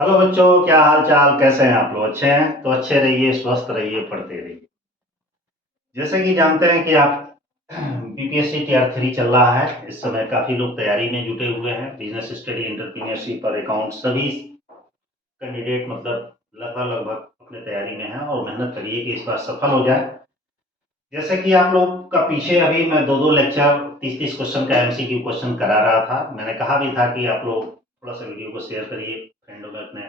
Hello बच्चों, क्या हाल चाल, कैसे हैं आप लोग? अच्छे हैं तो अच्छे रहिए, स्वस्थ रहिए, पढ़ते रहिए। जैसे कि जानते हैं कि आप बीपीएससी टीआर 3 चल रहा है। इस समय काफ़ी लोग तैयारी में जुटे हुए हैं। बिजनेस स्टडी, एंटरप्रेन्योरशिप और अकाउंट सभी कैंडिडेट मतलब लगभग लगभग अपने तैयारी में हैं और मेहनत करिए कि इस बार सफल हो जाए। जैसे कि आप लोग का पीछे अभी मैं दो दो लेक्चर 30-30 क्वेश्चन का एमसीक्यू क्वेश्चन करा रहा था। मैंने कहा भी था कि आप लोग थोड़ा सा वीडियो को शेयर करिए फ्रेंडों में अपने,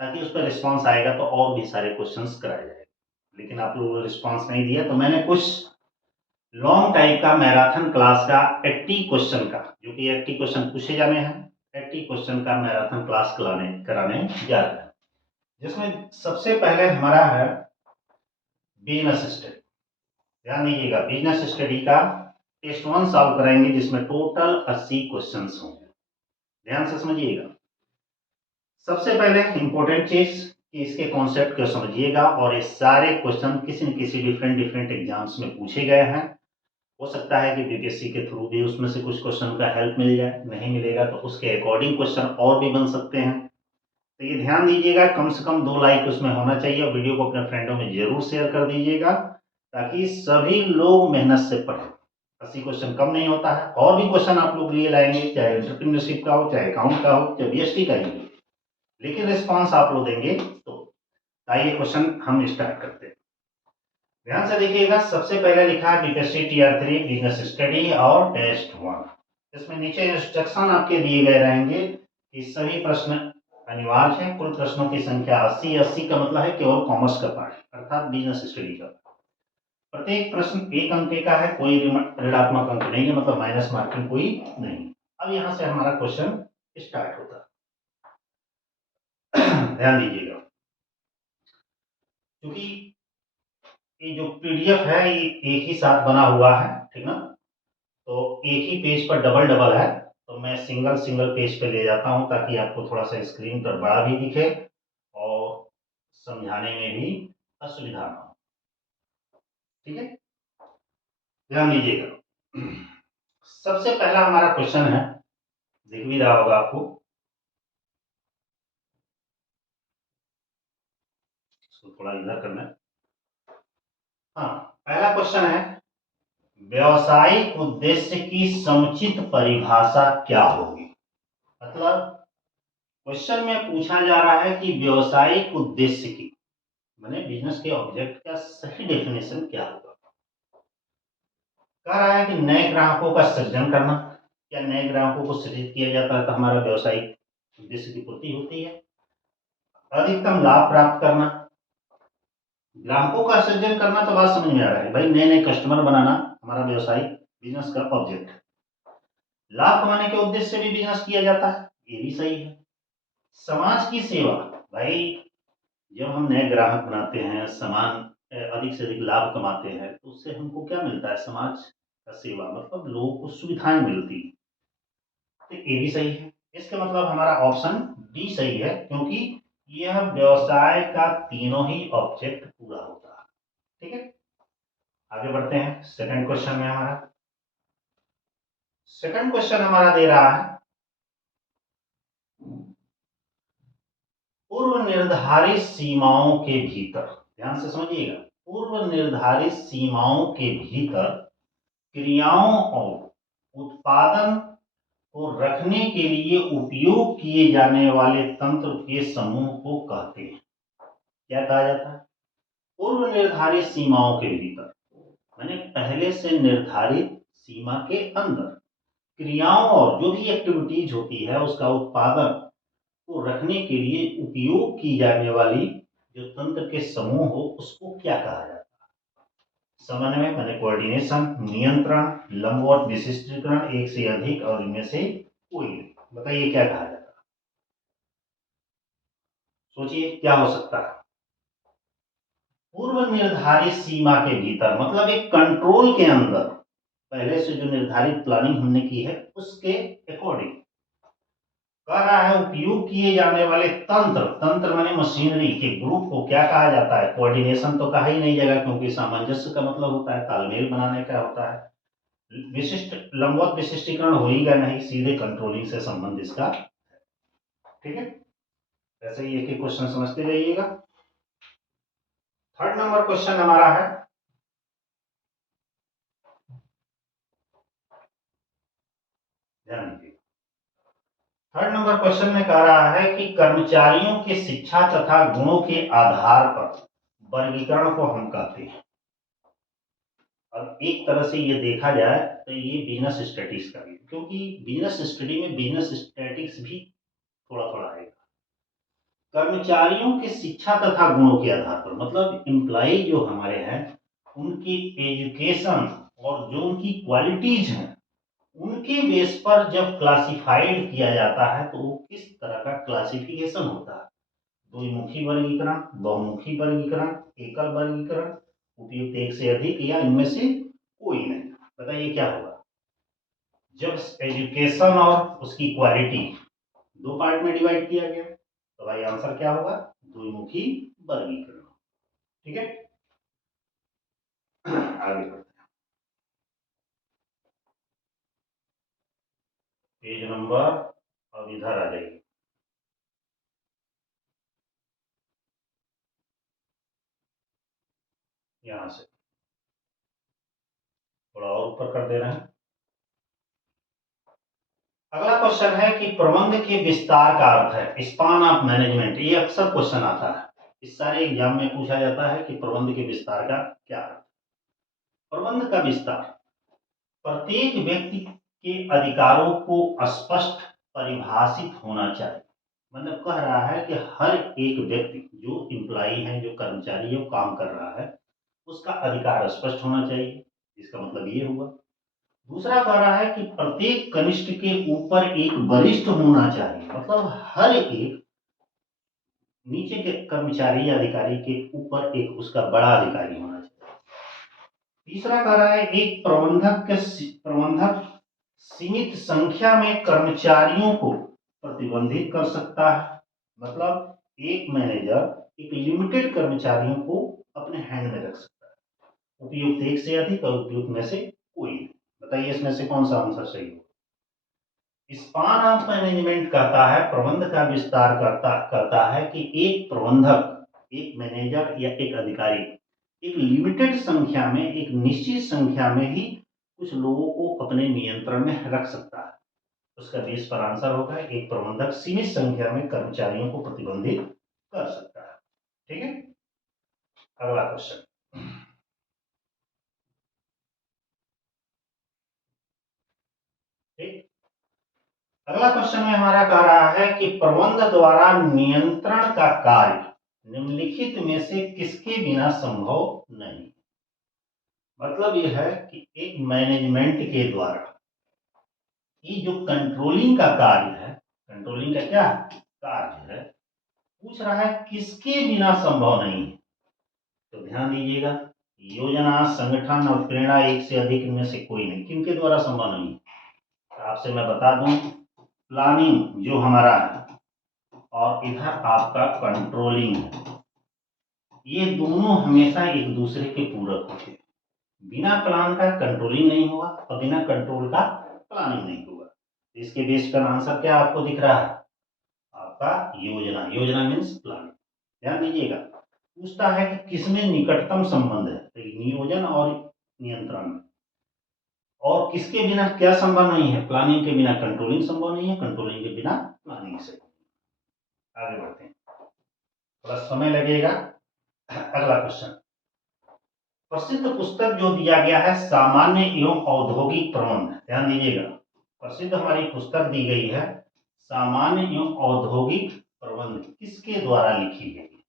ताकि उस पर रिस्पॉन्स आएगा तो और भी सारे क्वेश्चंस कराए जाएंगे। लेकिन आप लोगों ने रिस्पॉन्स नहीं दिया तो मैंने कुछ लॉन्ग टाइप का मैराथन क्लास का 80 क्वेश्चन का, जो कि 80 क्वेश्चन पूछे जाने हैं, 80 क्वेश्चन का मैराथन क्लास कराने जा रहे हैं। जिसमें सबसे पहले हमारा है बिजनेस स्टडी। ध्यान दीजिएगा, बिजनेस स्टडी का टेस्ट 1 सॉल्व करेंगे, जिसमें टोटल 80 क्वेश्चन होंगे। ध्यान से समझिएगा। सबसे पहले इंपॉर्टेंट चीज कि इसके कॉन्सेप्ट को समझिएगा, और ये सारे क्वेश्चन किसी न किसी डिफरेंट डिफरेंट एग्जाम्स में पूछे गए हैं। हो सकता है कि बीपीएससी के थ्रू भी उसमें से कुछ क्वेश्चन का हेल्प मिल जाए, नहीं मिलेगा तो उसके अकॉर्डिंग क्वेश्चन और भी बन सकते हैं। तो ये ध्यान दीजिएगा, कम से कम 2 लाइक उसमें होना चाहिए और वीडियो को अपने फ्रेंडों में जरूर शेयर कर दीजिएगा, ताकि सभी लोग मेहनत से पढ़ें। 80 क्वेश्चन कम नहीं होता है, और भी क्वेश्चन आप लोग लिए लाएंगे, चाहे एंटरप्रेन्योरशिप का हो, चाहे अकाउंट का हो, चाहे बीएसटी का ही हो, लेकिन रिस्पॉन्स आप लोग देंगे तो। आइए क्वेश्चन हम स्टार्ट करते हैं। ध्यान से देखिएगा, सबसे पहले लिखा है बीपीएससी टीआर 3 बिजनेस स्टडी और टेस्ट 1। इसमें नीचे इंस्ट्रक्शन आपके दिए गए रहेंगे कि सभी प्रश्न अनिवार्य है। कुल प्रश्नों की संख्या 80। 80 का मतलब है केवल कॉमर्स का पार्ट, अर्थात बिजनेस स्टडी का। प्रत्येक प्रश्न 1 अंक का है, कोई ऋणात्मक अंक नहीं है, मतलब माइनस मार्किंग कोई नहीं। अब यहां से हमारा क्वेश्चन स्टार्ट होता है। ध्यान दीजिएगा, क्योंकि ये जो पीडीएफ है ये एक ही साथ बना हुआ है, ठीक ना? तो एक ही पेज पर डबल डबल है, तो मैं सिंगल सिंगल पेज पे ले जाता हूं, ताकि आपको थोड़ा सा स्क्रीन पर बड़ा भी दिखे और समझाने में भी असुविधा ना हो। ठीक है, ध्यान दीजिएगा। सबसे पहला हमारा क्वेश्चन है, दिख भी रहा होगा आपको, इसको थोड़ा इधर करना है। हाँ, पहला क्वेश्चन है, व्यवसायिक उद्देश्य की समुचित परिभाषा क्या होगी? मतलब क्वेश्चन में पूछा जा रहा है कि व्यवसायिक उद्देश्य की, माने बिजनेस के ऑब्जेक्ट का सही डेफिनेशन क्या होगा। कह रहा है कि नए ग्राहकों का सृजन करना, या नए ग्राहकों को सृजित किया जाता है तो हमारा व्यवसायिक उद्देश्य की पूर्ति होती है। अधिकतम लाभ प्राप्त करना, ग्राहकों का सृजन करना तो बात समझ में आ रहा है भाई, नए नए कस्टमर बनाना हमारा व्यवसायिक बिजनेस का ऑब्जेक्ट है। लाभ कमाने के उद्देश्य से भी बिजनेस किया जाता है, ये भी सही है। समाज की सेवा, भाई जब हम नए ग्राहक बनाते हैं, सामान अधिक से अधिक लाभ कमाते हैं, तो उससे हमको क्या मिलता है? समाज का सेवा, मतलब लोगों को सुविधाएं मिलती है, तो ये भी सही है। इसका मतलब हमारा ऑप्शन डी सही है, क्योंकि यह व्यवसाय का तीनों ही ऑब्जेक्ट पूरा होता है। ठीक है, आगे बढ़ते हैं सेकंड क्वेश्चन में। हमारा सेकंड क्वेश्चन हमारा दे रहा है, पूर्व निर्धारित सीमाओं के भीतर, ध्यान से समझिएगा, पूर्व निर्धारित सीमाओं के भीतर क्रियाओं और उत्पादन को रखने के लिए उपयोग किए जाने वाले तंत्र के समूह को कहते हैं। क्या कहा जाता है? पूर्व निर्धारित सीमाओं के भीतर, माने पहले से निर्धारित सीमा के अंदर क्रियाओं और जो भी एक्टिविटीज होती है उसका उत्पादन को रखने के लिए उपयोग की जाने वाली जो तंत्र के समूह हो, उसको क्या कहा जाता है? समन्वय माने कोऑर्डिनेशन, नियंत्रण, लंबवत विशिष्टीकरण, एक से अधिक और इनमें से कोई। बताइए क्या कहा जाता है? सोचिए क्या हो सकता है। पूर्व निर्धारित सीमा के भीतर मतलब एक कंट्रोल के अंदर, पहले से जो निर्धारित प्लानिंग हमने की है उसके अकॉर्डिंग। कह रहा है उपयोग किए जाने वाले तंत्र, तंत्र माने मशीनरी के ग्रुप को क्या कहा जाता है? कोऑर्डिनेशन तो कहा ही नहीं जाएगा, क्योंकि सामंजस्य का मतलब होता है तालमेल बनाने का होता है। विशिष्ट लंबवत विशिष्टीकरण होगा नहीं, सीधे कंट्रोलिंग से संबंध इसका। ठीक है, ऐसे ही एक एक क्वेश्चन समझते जाइएगा। थर्ड नंबर क्वेश्चन हमारा है, ध्यान दीजिए। थर्ड नंबर क्वेश्चन में कह रहा है कि कर्मचारियों के शिक्षा तथा गुणों के आधार पर वर्गीकरण को हम कहते हैं। अब एक तरह से ये देखा जाए तो ये बिजनेस स्टडीज का भी, क्योंकि बिजनेस स्टडी में बिजनेस स्टैटिक्स भी थोड़ा थोड़ा आएगा। कर्मचारियों के शिक्षा तथा गुणों के आधार पर, मतलब एम्प्लॉय जो हमारे हैं उनकी एजुकेशन और जो उनकी क्वालिटीज हैं उनके बेस पर जब क्लासिफाइड किया जाता है तो वो किस तरह का क्लासिफिकेशन होता है। द्विमुखी वर्गीकरण, बहुमुखी वर्गीकरण, एकल वर्गीकरण, उपयुक्त एक से अधिक, या इनमें से कोई नहीं। बताइए क्या होगा जब एजुकेशन और उसकी क्वालिटी दो पार्ट में डिवाइड किया गया, तो भाई आंसर क्या होगा, द्विमुखी वर्गीकरण। ठीक है, आगे बढ़ते हैं। पेज नंबर, अब इधर आ जाइए, यहां से थोड़ा और ऊपर कर दे रहे हैं। अगला क्वेश्चन है कि प्रबंध के विस्तार का अर्थ है स्पान ऑफ मैनेजमेंट। ये अक्सर क्वेश्चन आता है, इस सारे एग्जाम में पूछा जाता है कि प्रबंध के विस्तार का क्या अर्थ। प्रबंध का विस्तार प्रत्येक व्यक्ति के अधिकारों को स्पष्ट परिभाषित होना चाहिए। मतलब कह रहा है कि हर एक व्यक्ति जो एम्प्लॉई है, जो कर्मचारी है, काम कर रहा है, उसका अधिकार स्पष्ट होना चाहिए। इसका मतलब ये हुआ। दूसरा कह रहा है कि प्रत्येक कनिष्ठ के ऊपर एक वरिष्ठ होना चाहिए, मतलब हर एक नीचे के कर्मचारी या अधिकारी के ऊपर एक उसका बड़ा अधिकारी होना चाहिए। तीसरा कह रहा है एक प्रबंधक सीमित संख्या में कर्मचारियों को प्रतिबंधित कर सकता है। मतलब एक मैनेजर एक लिमिटेड कर्मचारियों को अपने हैंड में रख सकता है, उपयुक्त एक से अधिक और उपयुक्त में से कोई नहीं। बताइए इसमें से कौन सा आंसर सही होगा। स्पान ऑफ मैनेजमेंट कहता है, प्रबंध का विस्तार करता है कि एक प्रबंधक, एक मैनेजर या एक अधिकारी एक लिमिटेड संख्या में, एक निश्चित संख्या में ही कुछ लोगों को अपने नियंत्रण में रख सकता है। उसका बेस पर आंसर होगा एक प्रबंधक सीमित संख्या में कर्मचारियों को प्रतिबंधित कर सकता है। ठीक है, अगला क्वेश्चन। ठीक, अगला क्वेश्चन में हमारा कह रहा है कि प्रबंध द्वारा नियंत्रण का कार्य निम्नलिखित में से किसके बिना संभव नहीं। मतलब यह है कि एक मैनेजमेंट के द्वारा ये जो कंट्रोलिंग का कार्य है, कंट्रोलिंग का क्या कार्य है, पूछ रहा है किसके बिना संभव नहीं है। तो ध्यान दीजिएगा, योजना, संगठन और प्रेरणा एक से अधिक इनमें से कोई नहीं। किनके द्वारा संभव नहीं है, तो आपसे मैं बता दूं, प्लानिंग जो हमारा है और इधर आपका कंट्रोलिंग है, ये दोनों हमेशा एक दूसरे के पूरक होते हैं। बिना प्लान का कंट्रोलिंग नहीं होगा और बिना कंट्रोल का प्लानिंग नहीं होगा। इसके बेस पर आंसर क्या आपको दिख रहा है, आपका योजना। योजना मीन्स प्लानिंग। ध्यान दीजिएगा, पूछता है कि किसमें निकटतम संबंध है, तो नियोजन और नियंत्रण में। और किसके बिना क्या संभव नहीं है, प्लानिंग के बिना कंट्रोलिंग संभव नहीं है, कंट्रोलिंग के बिना प्लानिंग से। आगे बढ़ते हैं, थोड़ा समय लगेगा। अगला क्वेश्चन, प्रसिद्ध पुस्तक जो दिया गया है सामान्य एवं औद्योगिक प्रबंध। ध्यान दीजिएगा, प्रसिद्ध हमारी पुस्तक दी गई है सामान्य एवं औद्योगिक प्रबंध, किसके द्वारा लिखी गई।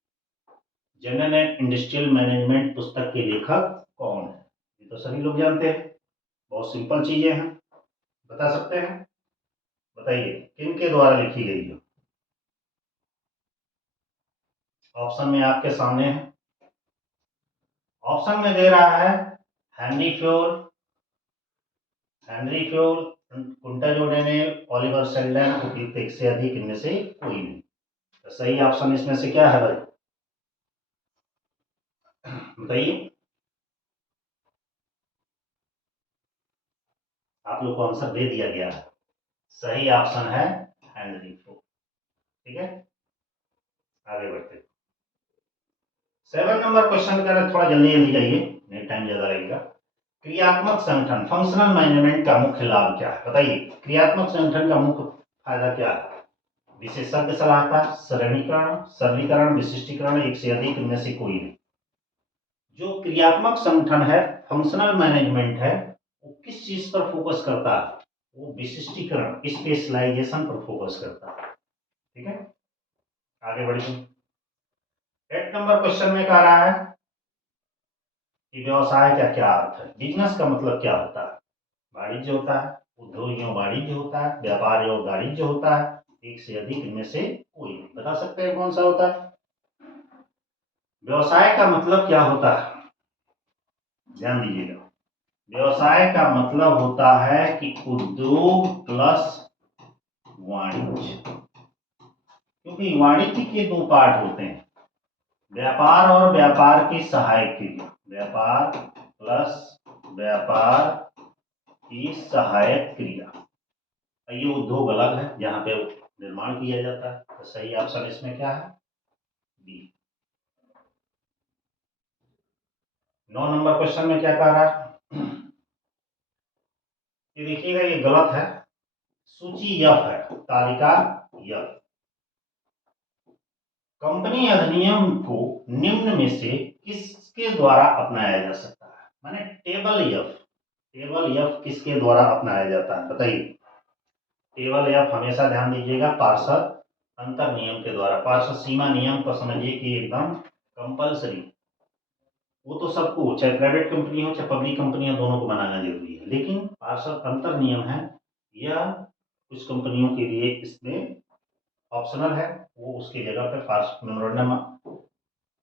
जनरल एंड इंडस्ट्रियल मैनेजमेंट पुस्तक के लेखक कौन है, ये तो सभी लोग जानते हैं। बहुत सिंपल चीजें हैं, बता सकते हैं। बताइए किन के द्वारा लिखी गई है। ऑप्शन में आपके सामने है, ऑप्शन में दे रहा है हेनरी फ्योल, हेनरी फ्योल, कुंटा जो डेनियल, ओलिवर सेल्डन, उपयुक्त एक से अधिक इनमें से कोई नहीं। तो सही ऑप्शन इसमें से क्या है भाई, बताइए। आप लोग को आंसर दे दिया गया है, सही ऑप्शन है हेनरी फ्योल। ठीक है, आगे बढ़ते 7 नंबर क्वेश्चन का थोड़ा जल्दी जल्दी जाइए, नहीं टाइम ज्यादा लगेगा। क्रियात्मक संगठन फंक्शनल मैनेजमेंट का मुख्य लाभ क्या है बताइए। क्रियात्मक संगठन का मुख्य फायदा क्या है। विशेषज्ञ सलाहकार, सरलीकरण, सरलीकरण, विशिष्टीकरण, एक से अधिक, इनमें से कोई नहीं। जो क्रियात्मक संगठन है, फंक्शनल मैनेजमेंट है, वो किस चीज पर फोकस करता है। वो विशिष्टीकरण, स्पेशलाइजेशन पर फोकस करता है। ठीक है, आगे बढ़िए। 8 नंबर क्वेश्चन में कह रहा है कि व्यवसाय का क्या अर्थ है। बिजनेस का मतलब क्या होता है। वाणिज्य होता है, उद्योग एवं वाणिज्य होता है, व्यापार एवं वाणिज्य होता है, एक से अधिक, इनमें से कोई नहीं। बता सकते हैं कौन सा होता है। व्यवसाय का मतलब क्या होता है, ध्यान दीजिएगा। व्यवसाय का मतलब होता है कि उद्योग प्लस वाणिज्य, क्योंकि वाणिज्य के दो पार्ट होते हैं, व्यापार और व्यापार की सहायक क्रिया। व्यापार प्लस व्यापार की सहायक क्रिया। ये उद्योग अलग है जहां पे निर्माण किया जाता है। तो सही ऑप्शन इसमें क्या है, बी। 9 नंबर क्वेश्चन में क्या कह रहा है, ये देखिएगा ये गलत है। सूची यफ है, तालिका यफ। कंपनी अधिनियम को निम्न में से किसके द्वारा अपनाया जा सकता है। माने टेबल यफ, टेबल यफ किसके द्वारा अपनाया जाता है बताइए। टेबल यफ हमेशा ध्यान दीजिएगा पार्षद अंतर नियम के द्वारा। पार्षद सीमा नियम तो समझिए कि एकदम कंपलसरी, वो तो सबको, चाहे प्राइवेट कंपनी हो चाहे पब्लिक कंपनी हो, दोनों को बनाना जरूरी है। लेकिन पार्षद अंतर नियम है, यह कुछ कंपनियों के लिए इसमें ऑप्शनल है। वो उसकी जगह पे पार्षद मेमोरेंडम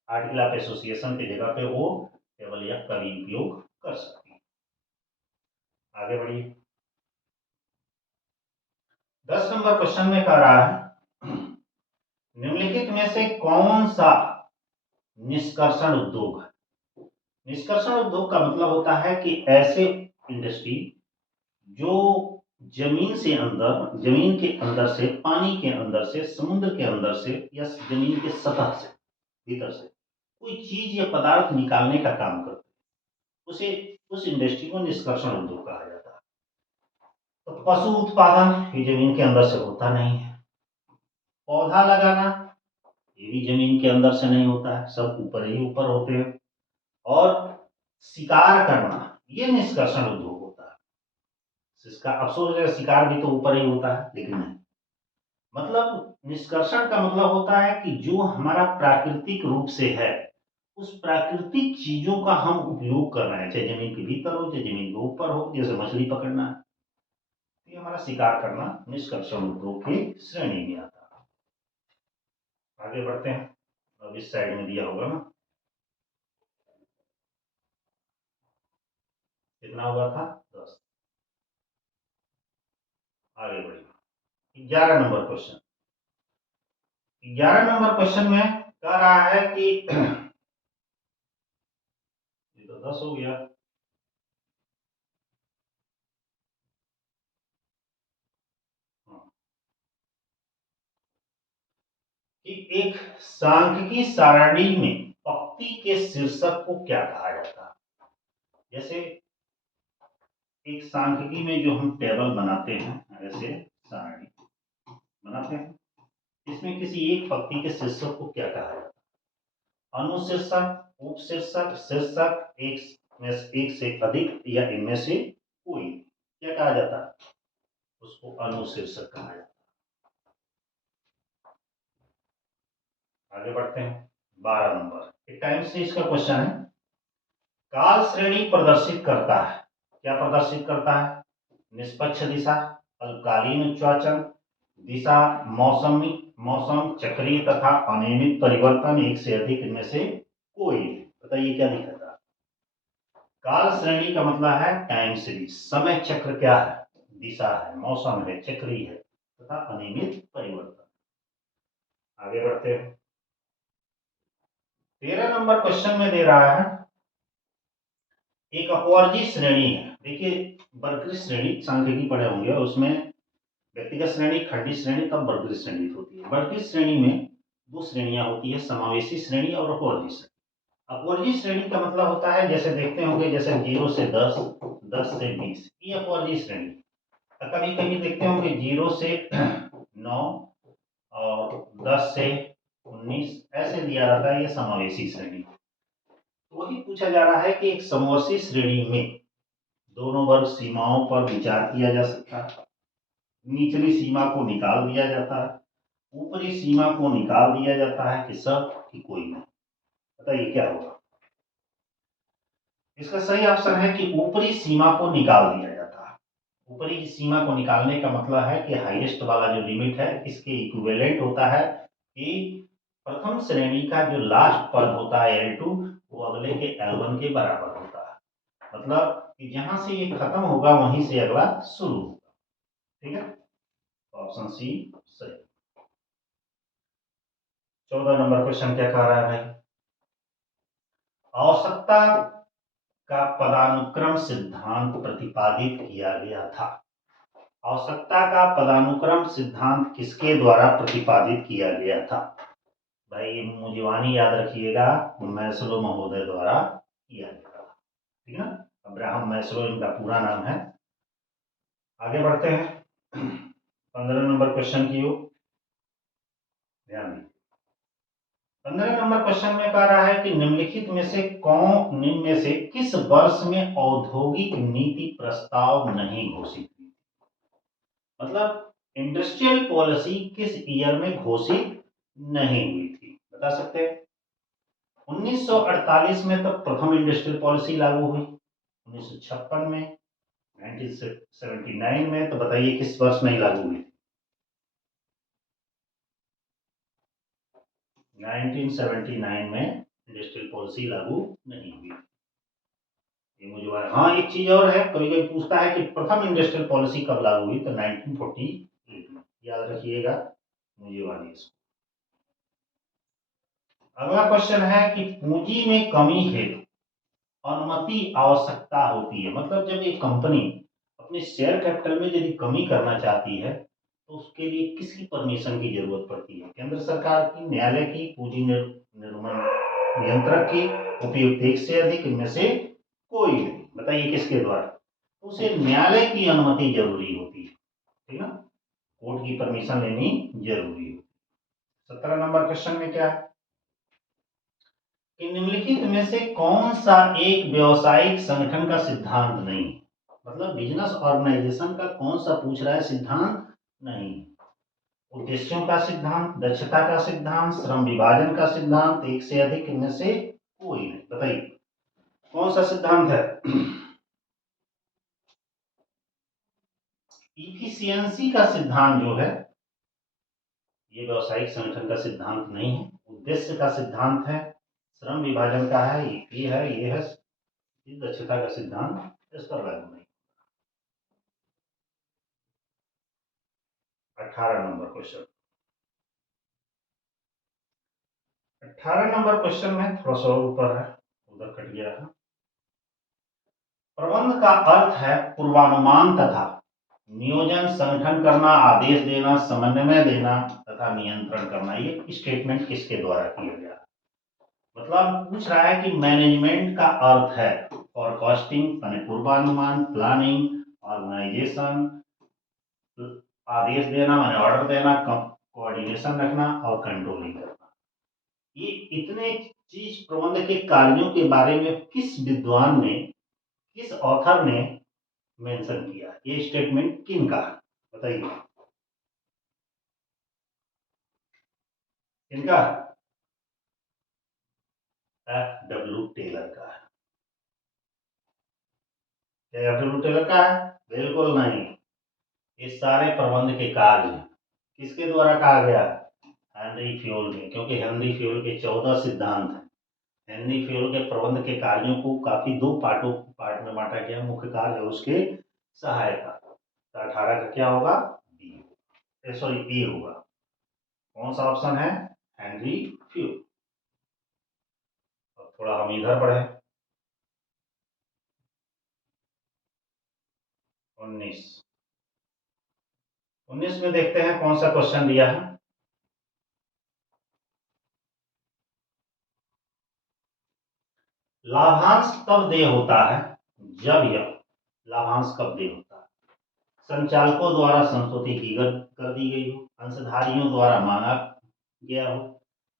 आर्टिकल ऑफ एसोसिएशन की जगह पे वो टेबल एफ का भी उपयोग कर सकती है। आगे बढ़िए। 10 नंबर क्वेश्चन में कह रहा है निम्नलिखित में से कौन सा निष्कर्षण उद्योग है। निष्कर्षण उद्योग का मतलब होता है कि ऐसे इंडस्ट्री जो जमीन से अंदर, जमीन के अंदर से, पानी के अंदर से, समुद्र के अंदर से या जमीन के सतह से, भीतर से कोई चीज या पदार्थ निकालने का काम करते हैं, उसे, उस इंडस्ट्री को निष्कर्षण उद्योग कहा जाता है। तो पशु उत्पादन ये जमीन के अंदर से होता नहीं है। पौधा लगाना ये भी जमीन के अंदर से नहीं होता है, सब ऊपर ही ऊपर होते हैं। और शिकार करना ये निष्कर्षण उद्योग होता है। इसका अफसोस है, शिकार भी तो ऊपर ही होता है, लेकिन नहीं। मतलब निष्कर्षण का मतलब होता है कि जो हमारा प्राकृतिक रूप से है, उस प्राकृतिक चीजों का हम उपयोग कर रहे हैं, चाहे जमीन के भीतर हो चाहे जमीन के ऊपर हो। जैसे मछली पकड़ना, ये हमारा शिकार करना निष्कर्षण उद्योग की श्रेणी में आता है। आगे बढ़ते हैं। अब इस साइड में दिया होगा ना, कितना हुआ था 10। आगे बढ़िए। 11 नंबर क्वेश्चन। 11 नंबर क्वेश्चन में कह रहा है कि ये तो 10 हो गया। हाँ, कि एक सांख्यिकी सारणी में पंक्ति के शीर्षक को क्या कहा जाता है। जैसे एक सांख्यिकी में जो हम टेबल बनाते हैं, ऐसे सारणी बनाते हैं, इसमें किसी एक पंक्ति के शीर्षक को क्या कहा जाता है। अनुशीर्षक, उपशीर्षक, शीर्षक, एक से अधिक या इनमें से कोई, क्या कहा जाता है, उसको अनुशीर्षक कहा जाता है। आगे बढ़ते हैं। 12 नंबर एक टाइम सीरीज का क्वेश्चन है। काल श्रेणी प्रदर्शित करता है, क्या प्रदर्शित करता है। निष्पक्ष दिशा, अल्पकालीन उच्चाचन, दिशा, मौसमी, मौसम, चक्रीय तथा अनियमित परिवर्तन, एक से अधिक, इनमें से कोई। बताइए क्या दिखाता है। काल श्रेणी का मतलब है टाइम सीरीज। समय चक्र क्या है, दिशा है, मौसम है, चक्रीय है तथा अनियमित परिवर्तन। आगे बढ़ते हैं। 13 नंबर क्वेश्चन में दे रहा है एक अपवर्जी श्रेणी है। देखिए वर्गीय श्रेणी सांख्यिकी पढ़े होंगे, उसमें व्यक्तिगत श्रेणी, खंडी श्रेणी, तब वर्गीय श्रेणी होती है। वर्गीय श्रेणी में दो श्रेणियां होती है, समावेशी श्रेणी और अपवर्गी श्रेणी। अपवर्गी श्रेणी का मतलब होता है, जैसे देखते होंगे, जैसे 0 से 10, 10 से 20, ये अपवर्गी श्रेणी। कभी कभी देखते होंगे 0 से 9 और 10 से 19 ऐसे दिया रहता है, ये समावेशी श्रेणी। तो वही पूछा जा रहा है कि एक समवर्ती श्रेणी में दोनों वर्ग सीमाओं पर विचार किया जा सकता है, निचली सीमा को निकाल दिया जाता है, ऊपरी सीमा को निकाल दिया जाता है, कि सब कि कोई नहीं। बताइए क्या होगा? इसका सही ऑप्शन है कि ऊपरी सीमा को निकाल दिया जाता है। ऊपरी की सीमा को निकालने का मतलब है कि हाईएस्ट वाला जो लिमिट है, इसके इक्विवेलेंट होता है कि प्रथम श्रेणी का जो लास्ट पद होता है L2, वो अगले के L1 के बराबर होता है। मतलब कि जहां से ये खत्म होगा वहीं से अगला शुरू होगा। ठीक है, ऑप्शन सी सही। 14 नंबर क्वेश्चन क्या कह रहा है भाई? आवश्यकता का पदानुक्रम सिद्धांत प्रतिपादित किया गया था। आवश्यकता का पदानुक्रम सिद्धांत किसके द्वारा प्रतिपादित किया गया था? भाई ये मुजीवानी याद रखिएगा, मैस्लो महोदय द्वारा किया गया था। ठीक है ना, अब्राहम मैस्लो इनका पूरा नाम है। आगे बढ़ते हैं 15 नंबर क्वेश्चन की ओर ध्यान दीजिए। 15 नंबर क्वेश्चन में कह रहा है कि निम्न में से किस वर्ष में औद्योगिक नीति प्रस्ताव नहीं घोषित हुई? मतलब इंडस्ट्रियल पॉलिसी किस ईयर में घोषित नहीं हुई थी, बता सकते हैं? 1948 में तो प्रथम इंडस्ट्रियल पॉलिसी लागू हुई, 1956 में, 1979 में, तो बताइए किस वर्ष में लागू हुई? 1979 में इंडस्ट्रियल पॉलिसी लागू नहीं हुई। ये मुझे हाँ, एक चीज और है, कभी कभी पूछता है कि प्रथम इंडस्ट्रियल पॉलिसी कब लागू हुई, तो 1948 में, याद रखिएगा मुझे वाली। अगला क्वेश्चन है कि पूंजी में कमी हेतु अनुमति आवश्यकता होती है। मतलब जब एक कंपनी अपने शेयर कैपिटल में यदि कमी करना चाहती है, तो उसके लिए किसकी परमिशन की जरूरत पड़ती है? केंद्र सरकार की, न्यायालय की, पूंजी निर्माण नियंत्रक की, उपयुक्त एक से अधिक, इनमें से कोई नहीं। बताइए किसके द्वारा? तो उसे न्यायालय की अनुमति जरूरी होती है। ठीक ना, कोर्ट की परमिशन लेनी जरूरी है। 17 नंबर क्वेश्चन में क्या है कि निम्नलिखित में से कौन सा एक व्यावसायिक संगठन का सिद्धांत नहीं? मतलब बिजनेस ऑर्गेनाइजेशन का कौन सा पूछ रहा है सिद्धांत नहीं? उद्देश्यों का सिद्धांत, दक्षता का सिद्धांत, श्रम विभाजन का सिद्धांत, एक से अधिक, इनमें से कोई नहीं। बताइए कौन सा सिद्धांत है? इफिशियंसी का सिद्धांत जो है, ये व्यावसायिक संगठन का सिद्धांत नहीं है। उद्देश्य का सिद्धांत है, श्रम विभाजन का है, ये है, ये है, दक्षता का सिद्धांत इस पर लागू नहीं। 18 नंबर क्वेश्चन। 18 नंबर क्वेश्चन में थोड़ा सा ऊपर है, उधर कट गया है। प्रबंध का अर्थ है पूर्वानुमान तथा नियोजन, संगठन करना, आदेश देना, समन्वय देना तथा नियंत्रण करना। ये स्टेटमेंट किसके द्वारा किया गया? मतलब पूछ रहा है कि मैनेजमेंट का अर्थ है फॉरकास्टिंग माने पूर्वानुमान, प्लानिंग, ऑर्गेनाइजेशन, आदेश देना माने ऑर्डर देना, कोऑर्डिनेशन रखना और कंट्रोलिंग करना। ये इतने चीज प्रबंध के कार्यों के बारे में किस विद्वान ने, किस ऑथर ने मेंशन किया? ये स्टेटमेंट किन का है? बताइए किनका? F.W. टेलर का है। क्या F.W. टेलर का है? बिल्कुल नहीं। ये सारे प्रबंध के कार्य किसके द्वारा कहा गया? हेनरी फ्योल ने, क्योंकि हेनरी फ्योल के 14 सिद्धांत हैं। हेनरी फ्योल के प्रबंध के कार्यों को काफी दो पार्ट में बांटा गया, मुख्य कार्य और उसके सहायता। तो 18 का क्या होगा? बी, सॉरी ए होगा। कौन सा ऑप्शन है? Henry fuel. अब थोड़ा हम इधर बढ़े, 19। 19 में देखते हैं कौन सा क्वेश्चन दिया है। लाभांश तब देय होता है जब यह लाभांश कब देय होता है, संचालकों द्वारा संस्तुति की कर दी गई हो, अंशधारियों द्वारा मांगा गया हो,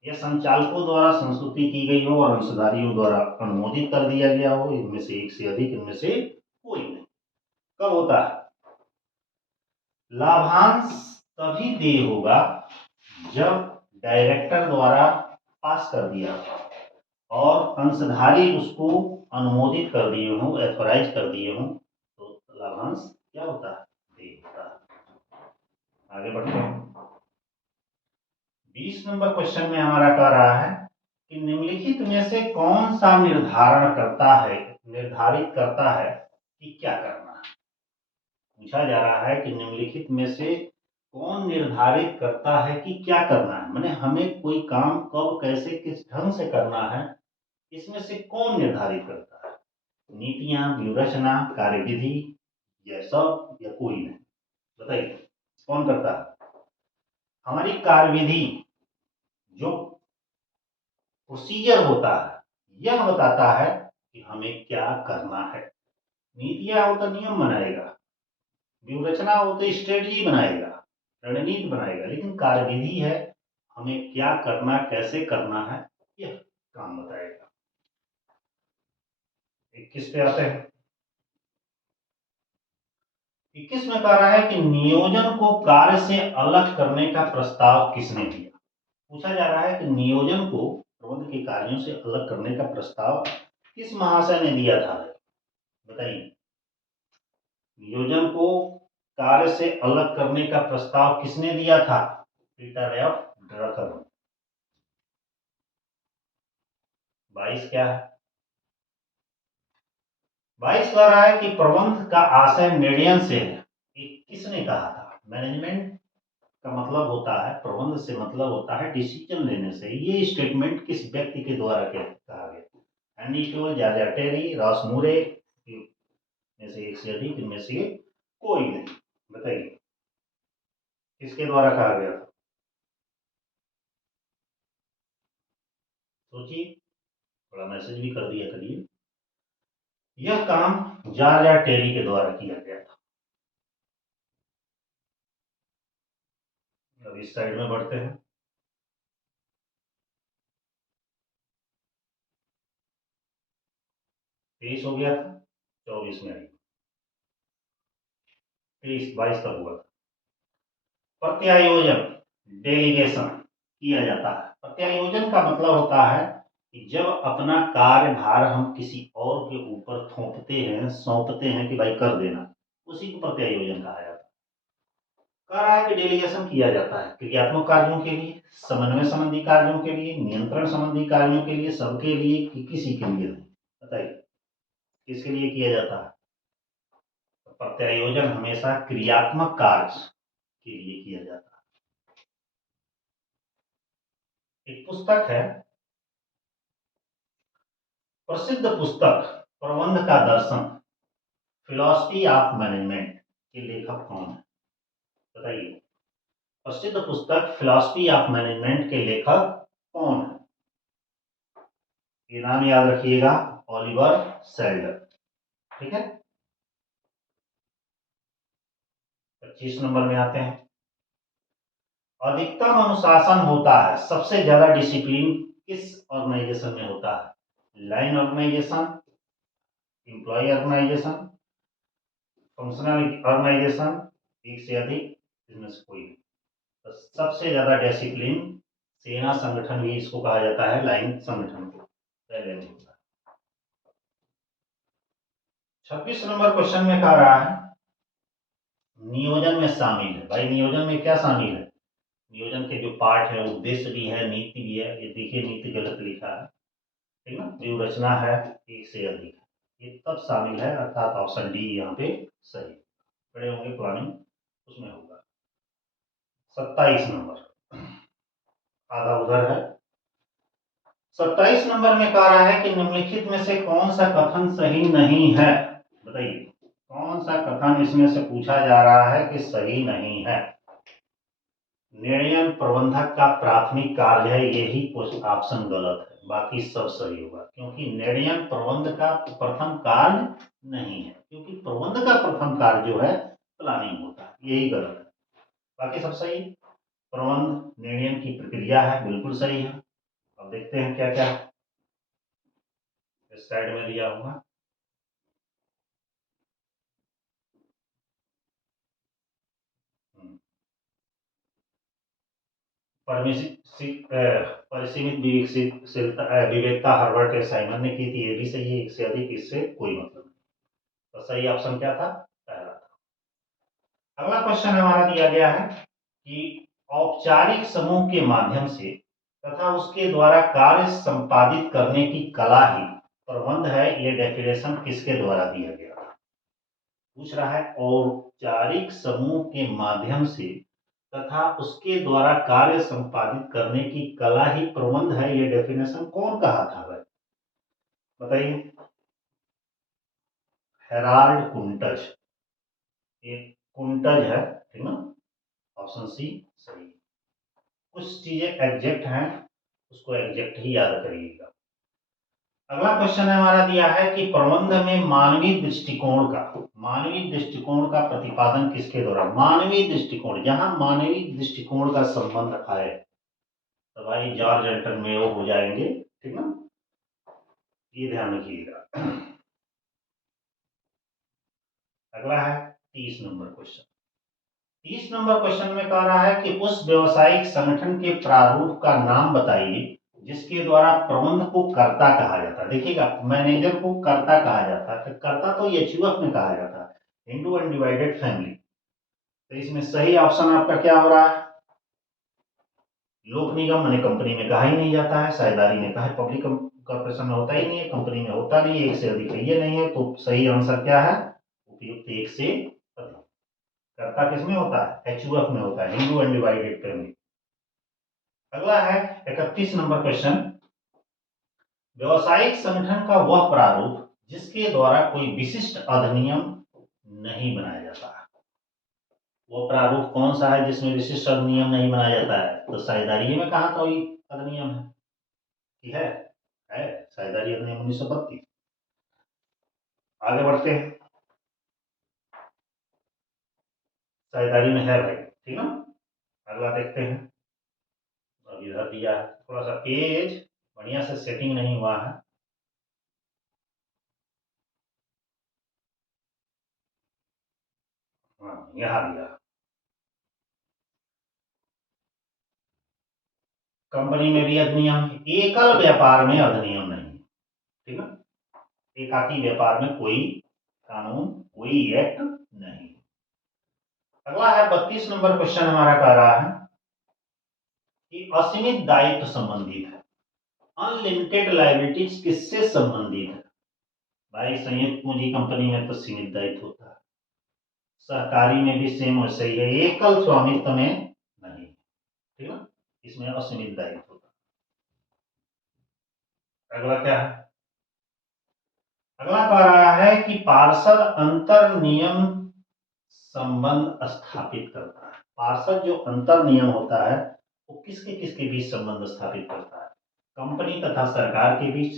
या संचालकों द्वारा संस्तुति की गई हो और अंशधारियों द्वारा अनुमोदित कर दिया गया हो, इनमें से एक से अधिक, इनमें से कोई नहीं। कब होता है? लाभांश तभी देय होगा जब डायरेक्टर द्वारा पास कर दिया और अंशधारी उसको अनुमोदित कर दिए हों, एथोराइज कर दिए हों, तो लाभांश क्या होता है? देय होता है। आगे बढ़ते हैं। 20 नंबर क्वेश्चन में हमारा कह रहा है कि निम्नलिखित में से कौन सा निर्धारित करता है कि क्या करना है। पूछा जा रहा है कि निम्नलिखित में से कौन निर्धारित करता है कि क्या करना है, माने हमें कोई काम कब, कैसे, किस ढंग से करना है, इसमें से कौन निर्धारित करता है? नीतियां, व्यूहरचना, कार्यविधि, या सब, या कोई नहीं? बताइए कौन करता है? हमारी कार्यविधि जो प्रोसीजर होता है यह बताता है कि हमें क्या करना है। नीतियां हो तो नियम बनाएगा, व्यूहरचना हो तो स्ट्रेटजी बनाएगा, रणनीति बनाएगा, लेकिन कार्यविधि है हमें क्या करना, कैसे करना है, यह काम बताएगा। 21 पे आते हैं। 21 में कह रहा है कि नियोजन को कार्य से अलग करने का प्रस्ताव किसने दिया। पूछा जा रहा है कि नियोजन को प्रबंध के कार्यों से अलग करने का प्रस्ताव किस महाशय ने दिया था? बताइए। नियोजन को कार्य से अलग करने का प्रस्ताव किसने दिया था? Peter F Drucker. 22 क्या है? 22 कह रहा है कि प्रबंध का आशय निर्णय से है। किसने कहा था? मैनेजमेंट का मतलब होता है, प्रबंध से मतलब होता है डिसीजन लेने से। ये स्टेटमेंट किस व्यक्ति के द्वारा कहा गया? एंडी स्टोल, जॉर्ज टेरी, रॉस मूरे, में से एक से अधिक, इनमें से कोई नहीं? बताइए किसके द्वारा कहा गया था? सोचिए, थोड़ा मैसेज भी कर दिया करिए। यह काम जॉर्ज टेरी के द्वारा किया गया था। अब इस साइड में बढ़ते हैं। 23 हो गया था, 24 में आई, 23 22 तक हुआ था। प्रत्यायोजन, डेलीगेशन किया जाता है। प्रत्यायोजन का मतलब होता है कि जब अपना कार्यभार हम किसी और के ऊपर थोपते हैं, सौंपते हैं कि भाई कर देना, उसी को प्रत्यायोजन कहा जाता है। कह रहा है कि डेलीगेशन किया जाता है क्रियात्मक कार्यों के लिए, समन्वय संबंधी कार्यों के लिए, नियंत्रण संबंधी कार्यों के लिए, सबके लिए, कि किसी के लिए नहीं? बताइए किसके लिए किया जाता है? प्रत्यायोजन हमेशा क्रियात्मक कार्य के लिए किया जाता है। एक पुस्तक है, प्रसिद्ध पुस्तक प्रबंध का दर्शन, फिलॉसफी ऑफ मैनेजमेंट के लेखक कौन है? बताइए। प्रसिद्ध पुस्तक फिलॉसफी ऑफ मैनेजमेंट के लेखक कौन है? ये नाम याद रखिएगा, ओलिवर सेल्डर। ठीक है। 25 नंबर में आते हैं। अधिकतम अनुशासन होता है, सबसे ज्यादा डिसिप्लिन किस ऑर्गेनाइजेशन में होता है? Line organisation, employ organisation, functional organisation, एक से अधिक, इनमें से कोई नहीं? तो सबसे ज्यादा डिसिप्लिन सेना संगठन भी इसको कहा जाता है, लाइन संगठन को पहले में होता है। 26 नंबर क्वेश्चन में कह रहा है नियोजन में शामिल है। भाई नियोजन में क्या शामिल है? नियोजन के जो पार्ट है, उद्देश्य भी है, नीति भी है। ये देखिए नीति गलत लिखा है, ठीक ना? व्यूहरचना है, एक से अधिक है, ये तब शामिल है, अर्थात ऑप्शन डी यहाँ पे सही। खड़े होंगे प्लानिंग, उसमें होगा। 27 नंबर आधा उधर है। 27 नंबर में कह रहा है कि निम्नलिखित में से कौन सा कथन सही नहीं है? बताइए कौन सा कथन इसमें से पूछा जा रहा है कि सही नहीं है? निर्णय प्रबंधक का प्राथमिक कार्य है, यही ऑप्शन गलत है। बाकी सब सही होगा, क्योंकि निर्णय प्रबंध का प्रथम कार्य नहीं है, क्योंकि प्रबंध का प्रथम कार्य जो है प्लानिंग होता है, यही गलत है। बाकी सब सही। प्रबंध निर्णय की प्रक्रिया है, बिल्कुल सही है। अब देखते हैं क्या क्या इस साइड में दिया हुआ। परिसीमित विवेकता हार्वर्ड के साइमन ने की थी, ये भी सही है। एक से अधिक इससे कोई मतलब नहीं। तो सही ऑप्शन क्या था? पहला था। अगला क्वेश्चन हमारा दिया गया है कि औपचारिक समूह के माध्यम से तथा उसके द्वारा कार्य संपादित करने की कला ही प्रबंध है, ये डेफिनेशन किसके द्वारा दिया गया था? पूछ रहा है औपचारिक समूह के माध्यम से तथा उसके द्वारा कार्य संपादित करने की कला ही प्रबंध है, ये डेफिनेशन कौन कहा था भाई? बताइए। हेराल्ड कुंटज। ये कुंटज है, ठीक ना? ऑप्शन सी सही। कुछ चीजें एग्जैक्ट हैं, उसको एग्जैक्ट ही याद करिएगा। अगला क्वेश्चन हमारा दिया है कि प्रबंध में मानवीय दृष्टिकोण का प्रतिपादन किसके द्वारा? मानवीय दृष्टिकोण, जहां मानवीय दृष्टिकोण का संबंध आए तो भाई जॉर्ज एल्टन में वो हो जाएंगे, ठीक ना? ये ध्यान रखिएगा। अगला है 30 नंबर क्वेश्चन। 30 नंबर क्वेश्चन में कह रहा है कि उस व्यवसायिक संगठन के प्रारूप का नाम बताइए जिसके द्वारा प्रबंध को कर्ता कहा जाता है। देखिएगा, मैनेजर को कर्ता कहा जाता है, तो कर्ता तो एचयूएफ में कहा जाता है, इंडो अनडिवाइडेड फैमिली। तो इसमें सही ऑप्शन आपका क्या हो रहा है? लोक निगम मैंने कंपनी में कहा ही नहीं जाता है, साझेदारी में कहा है, पब्लिक कॉर्पोरेशन में होता ही नहीं है, कंपनी में होता नहीं है, एक से अधिक है ये नहीं है। तो सही आंसर क्या है? उपयुक्त एक से अधिक। कर्ता किसमें होता है? एचयूएफ में होता है, हिंदू अनडिवाइडेड फैमिली। अगला है 31 नंबर क्वेश्चन। व्यवसायिक संगठन का वह प्रारूप जिसके द्वारा कोई विशिष्ट अधिनियम नहीं बनाया जाता है। वो प्रारूप कौन सा है जिसमें विशिष्ट अधिनियम नहीं बनाया जाता है? तो साझेदारी में कहा कोई अधिनियम है कि है साझेदारी अधिनियम 1932। आगे बढ़ते हैं। साझेदारी में है भाई, ठीक ना? अगला देखते हैं। अब इधर दिया है, थोड़ा सा पेज बढ़िया से सेटिंग नहीं हुआ है। हाँ, यहाँ दिया। कंपनी में भी अधिनियम है, एकल व्यापार में अधिनियम नहीं है, ठीक ना? एकाकी व्यापार में कोई कानून, कोई एक्ट नहीं। अगला है 32 नंबर क्वेश्चन हमारा कह रहा है कि असीमित दायित्व संबंधित है, अनलिमिटेड लायबिलिटीज किससे संबंधित है? भाई संयुक्त पूंजी कंपनी में तो सीमित दायित्व होता है, सहकारी में भी सेम वैसे ही है, एकल स्वामित्व में नहीं, ठीक ना? इसमें असीमित दायित्व होता है। अगला क्या है? अगला कह रहा है कि पार्षद अंतर नियम संबंध स्थापित करता है। पार्षद जो अंतर नियम होता है वो किसके किसके बीच संबंध स्थापित करता है? कंपनी तथा सरकार के बीच,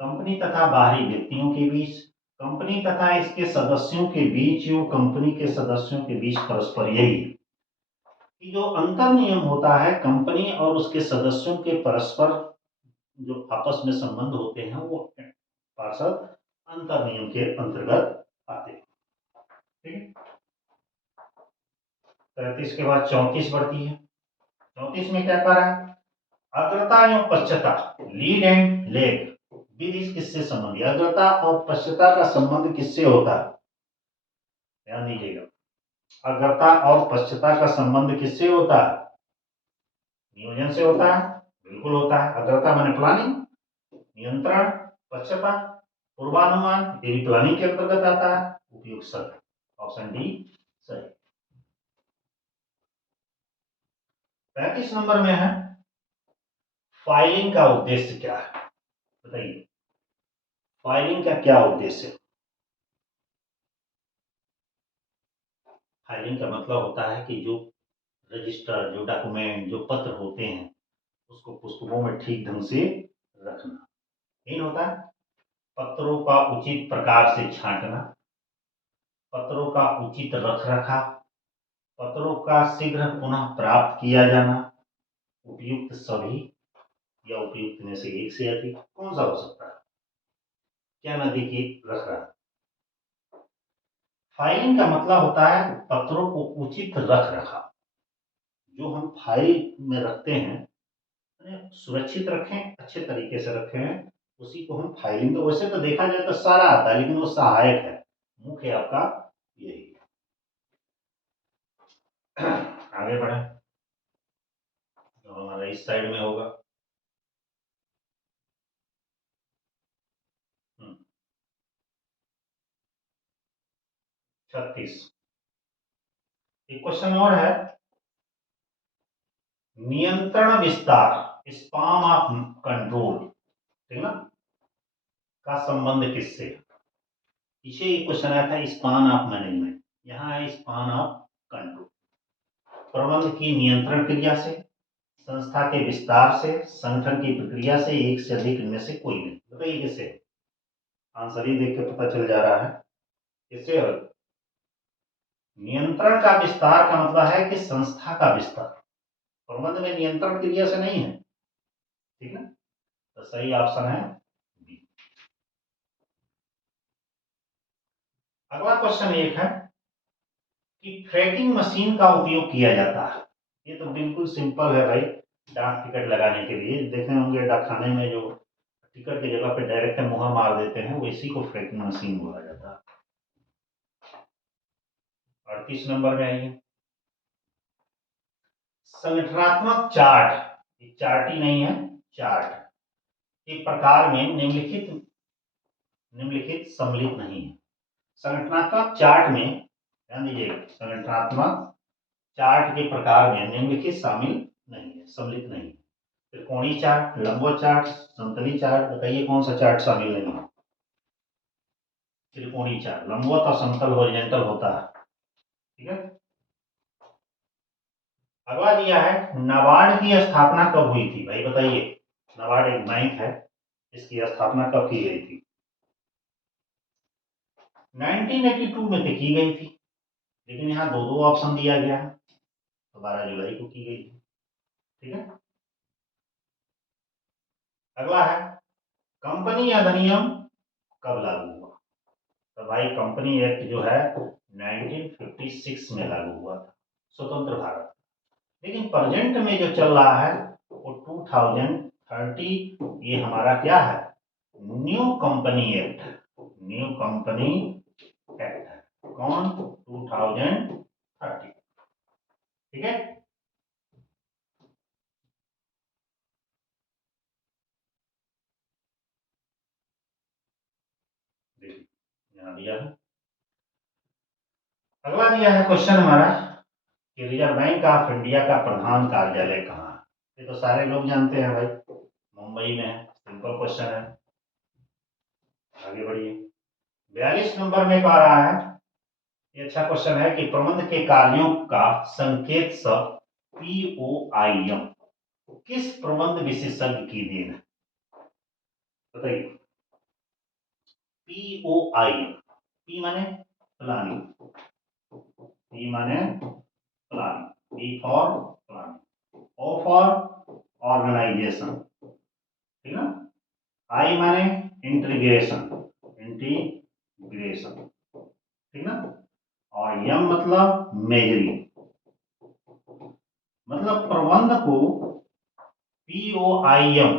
कंपनी तथा बाहरी व्यक्तियों के बीच, कंपनी तथा इसके सदस्यों के बीच, जो कंपनी के सदस्यों के बीच परस्पर। यही है कि जो अंतर नियम होता है कंपनी और उसके सदस्यों के परस्पर जो आपस में संबंध होते हैं वो पार्षद अंतर नियम के अंतर्गत आते हैं, ठीक है? 33 के बाद 34 बढ़ती है। 34 में क्या कह रहा है? अग्रता एवं पश्चता, लीड एंड लेग विधि किससे संबंधित? अग्रता और पश्चता का संबंध किससे होता है? ध्यान दीजिएगा, अग्रता और पश्चता का संबंध किससे होता है? नियोजन से होता है, बिल्कुल होता है। अग्रता माने प्लानिंग, नियंत्रण, पश्चता पूर्वानुमान, ये भी प्लानिंग के अंतर्गत आता है। उपयुक्त शब्द ऑप्शन डी सही। 35 नंबर में है फाइलिंग का उद्देश्य क्या है? बताइए, फाइलिंग का क्या उद्देश्य है? फाइलिंग का मतलब होता है कि जो रजिस्टर, जो डॉक्यूमेंट, जो पत्र होते हैं उसको पुस्तकों में ठीक ढंग से रखना। इन होता है पत्रों का उचित प्रकार से छांटना, पत्रों का उचित रख रखाव, पत्रों का शीघ्र पुनः प्राप्त किया जाना, उपयुक्त सभी या उपयुक्त में से एक से अधिक, कौन सा हो सकता है? क्या नदी की रख रखाव। फाइलिंग का मतलब होता है पत्रों को उचित रख रखाव। जो हम फाइल में रखते हैं सुरक्षित रखें, अच्छे तरीके से रखें, उसी को हम फाइलिंग। तो वैसे तो देखा जाए तो सारा आता है, लेकिन वो सहायक है, मुख्य आपका यही है। आगे बढ़े तो हमारा इस साइड में होगा 36। एक क्वेश्चन और है, नियंत्रण विस्तार स्पान ऑफ कंट्रोल, ठीक ना, का संबंध किससे? पीछे एक क्वेश्चन आया था स्पान ऑफ मैनेजमेंट, यहाँ है स्पान ऑफ कंट्रोल। प्रबंध की नियंत्रण क्रिया से, संस्था के विस्तार से, संगठन की प्रक्रिया से, एक से अधिक इनमें से कोई नहीं। बताइए किससे? आंसर ही देख के पता चल जा रहा है किससे। नियंत्रण का विस्तार का मतलब है कि संस्था का विस्तार, प्रबंध में नियंत्रण क्रिया से नहीं है, ठीक है। तो सही ऑप्शन है बी। अगला क्वेश्चन एक है कि फ्रैकिंग मशीन का उपयोग किया जाता है। ये तो बिल्कुल सिंपल है भाई, डाक टिकट लगाने के लिए देखे होंगे डाकखाने में जो टिकट की जगह पे डायरेक्ट मुहर मार देते हैं, वो इसी को फ्रैकिंग मशीन बोला जाता है। 38 नंबर में आइए, संगठनात्मक चार्ट, चार्ट ही नहीं है, चार्ट के प्रकार में निम्नलिखित सम्मिलित नहीं है। संगठनात्मक चार्ट में ध्यान दीजिए, संगठनात्मक चार्ट के प्रकार में निम्नलिखित शामिल नहीं है, सम्मिलित नहीं है। त्रिकोणीय चार्ट, लंबवत चार्ट, समतली चार्ट, बताइए कौन सा चार्ट शामिल नहीं है? त्रिकोणीय चार्ट, लंबवत और समतल हॉरिजॉन्टल होता है, ठीक है। अगला दिया है नाबार्ड की स्थापना कब हुई थी? भाई बताइए, नाबार्ड एक बैंक है, इसकी स्थापना कब की गई थी? 1982 में तो की गई थी, लेकिन यहाँ दो दो ऑप्शन दिया गया है, तो 12 जुलाई को की गई थी, ठीक है। अगला है कंपनी अधिनियम कब लागू हुआ? तो भाई कंपनी एक्ट जो है 1956 में लागू हुआ था, स्वतंत्र भारत। लेकिन प्रेजेंट में जो चल रहा है वो 2030, ये हमारा क्या है? New company act, new company act है। कौन? 2030, ठीक है। देखिए यहाँ दिया है। अगला दिया है क्वेश्चन हमारा कि रिजर्व बैंक ऑफ इंडिया का प्रधान कार्यालय कहाँ है? ये तो सारे लोग जानते हैं भाई, मुंबई में है, सिंपल क्वेश्चन है। आगे बढ़िए, 42 नंबर में कह रहा है, ये अच्छा क्वेश्चन है कि प्रबंध के कार्यों का संकेत शब्द POIM किस प्रबंध विशेषज्ञ की देन है? बताइए। POIM, P माने प्लानिंग, P माने planning, P for planning, O for organisation, ठीक ना। I माने इंटीग्रेशन, इंटीग्रेशन, ठीक ना। और M मतलब मेजरिंग। मतलब प्रबंध को POIM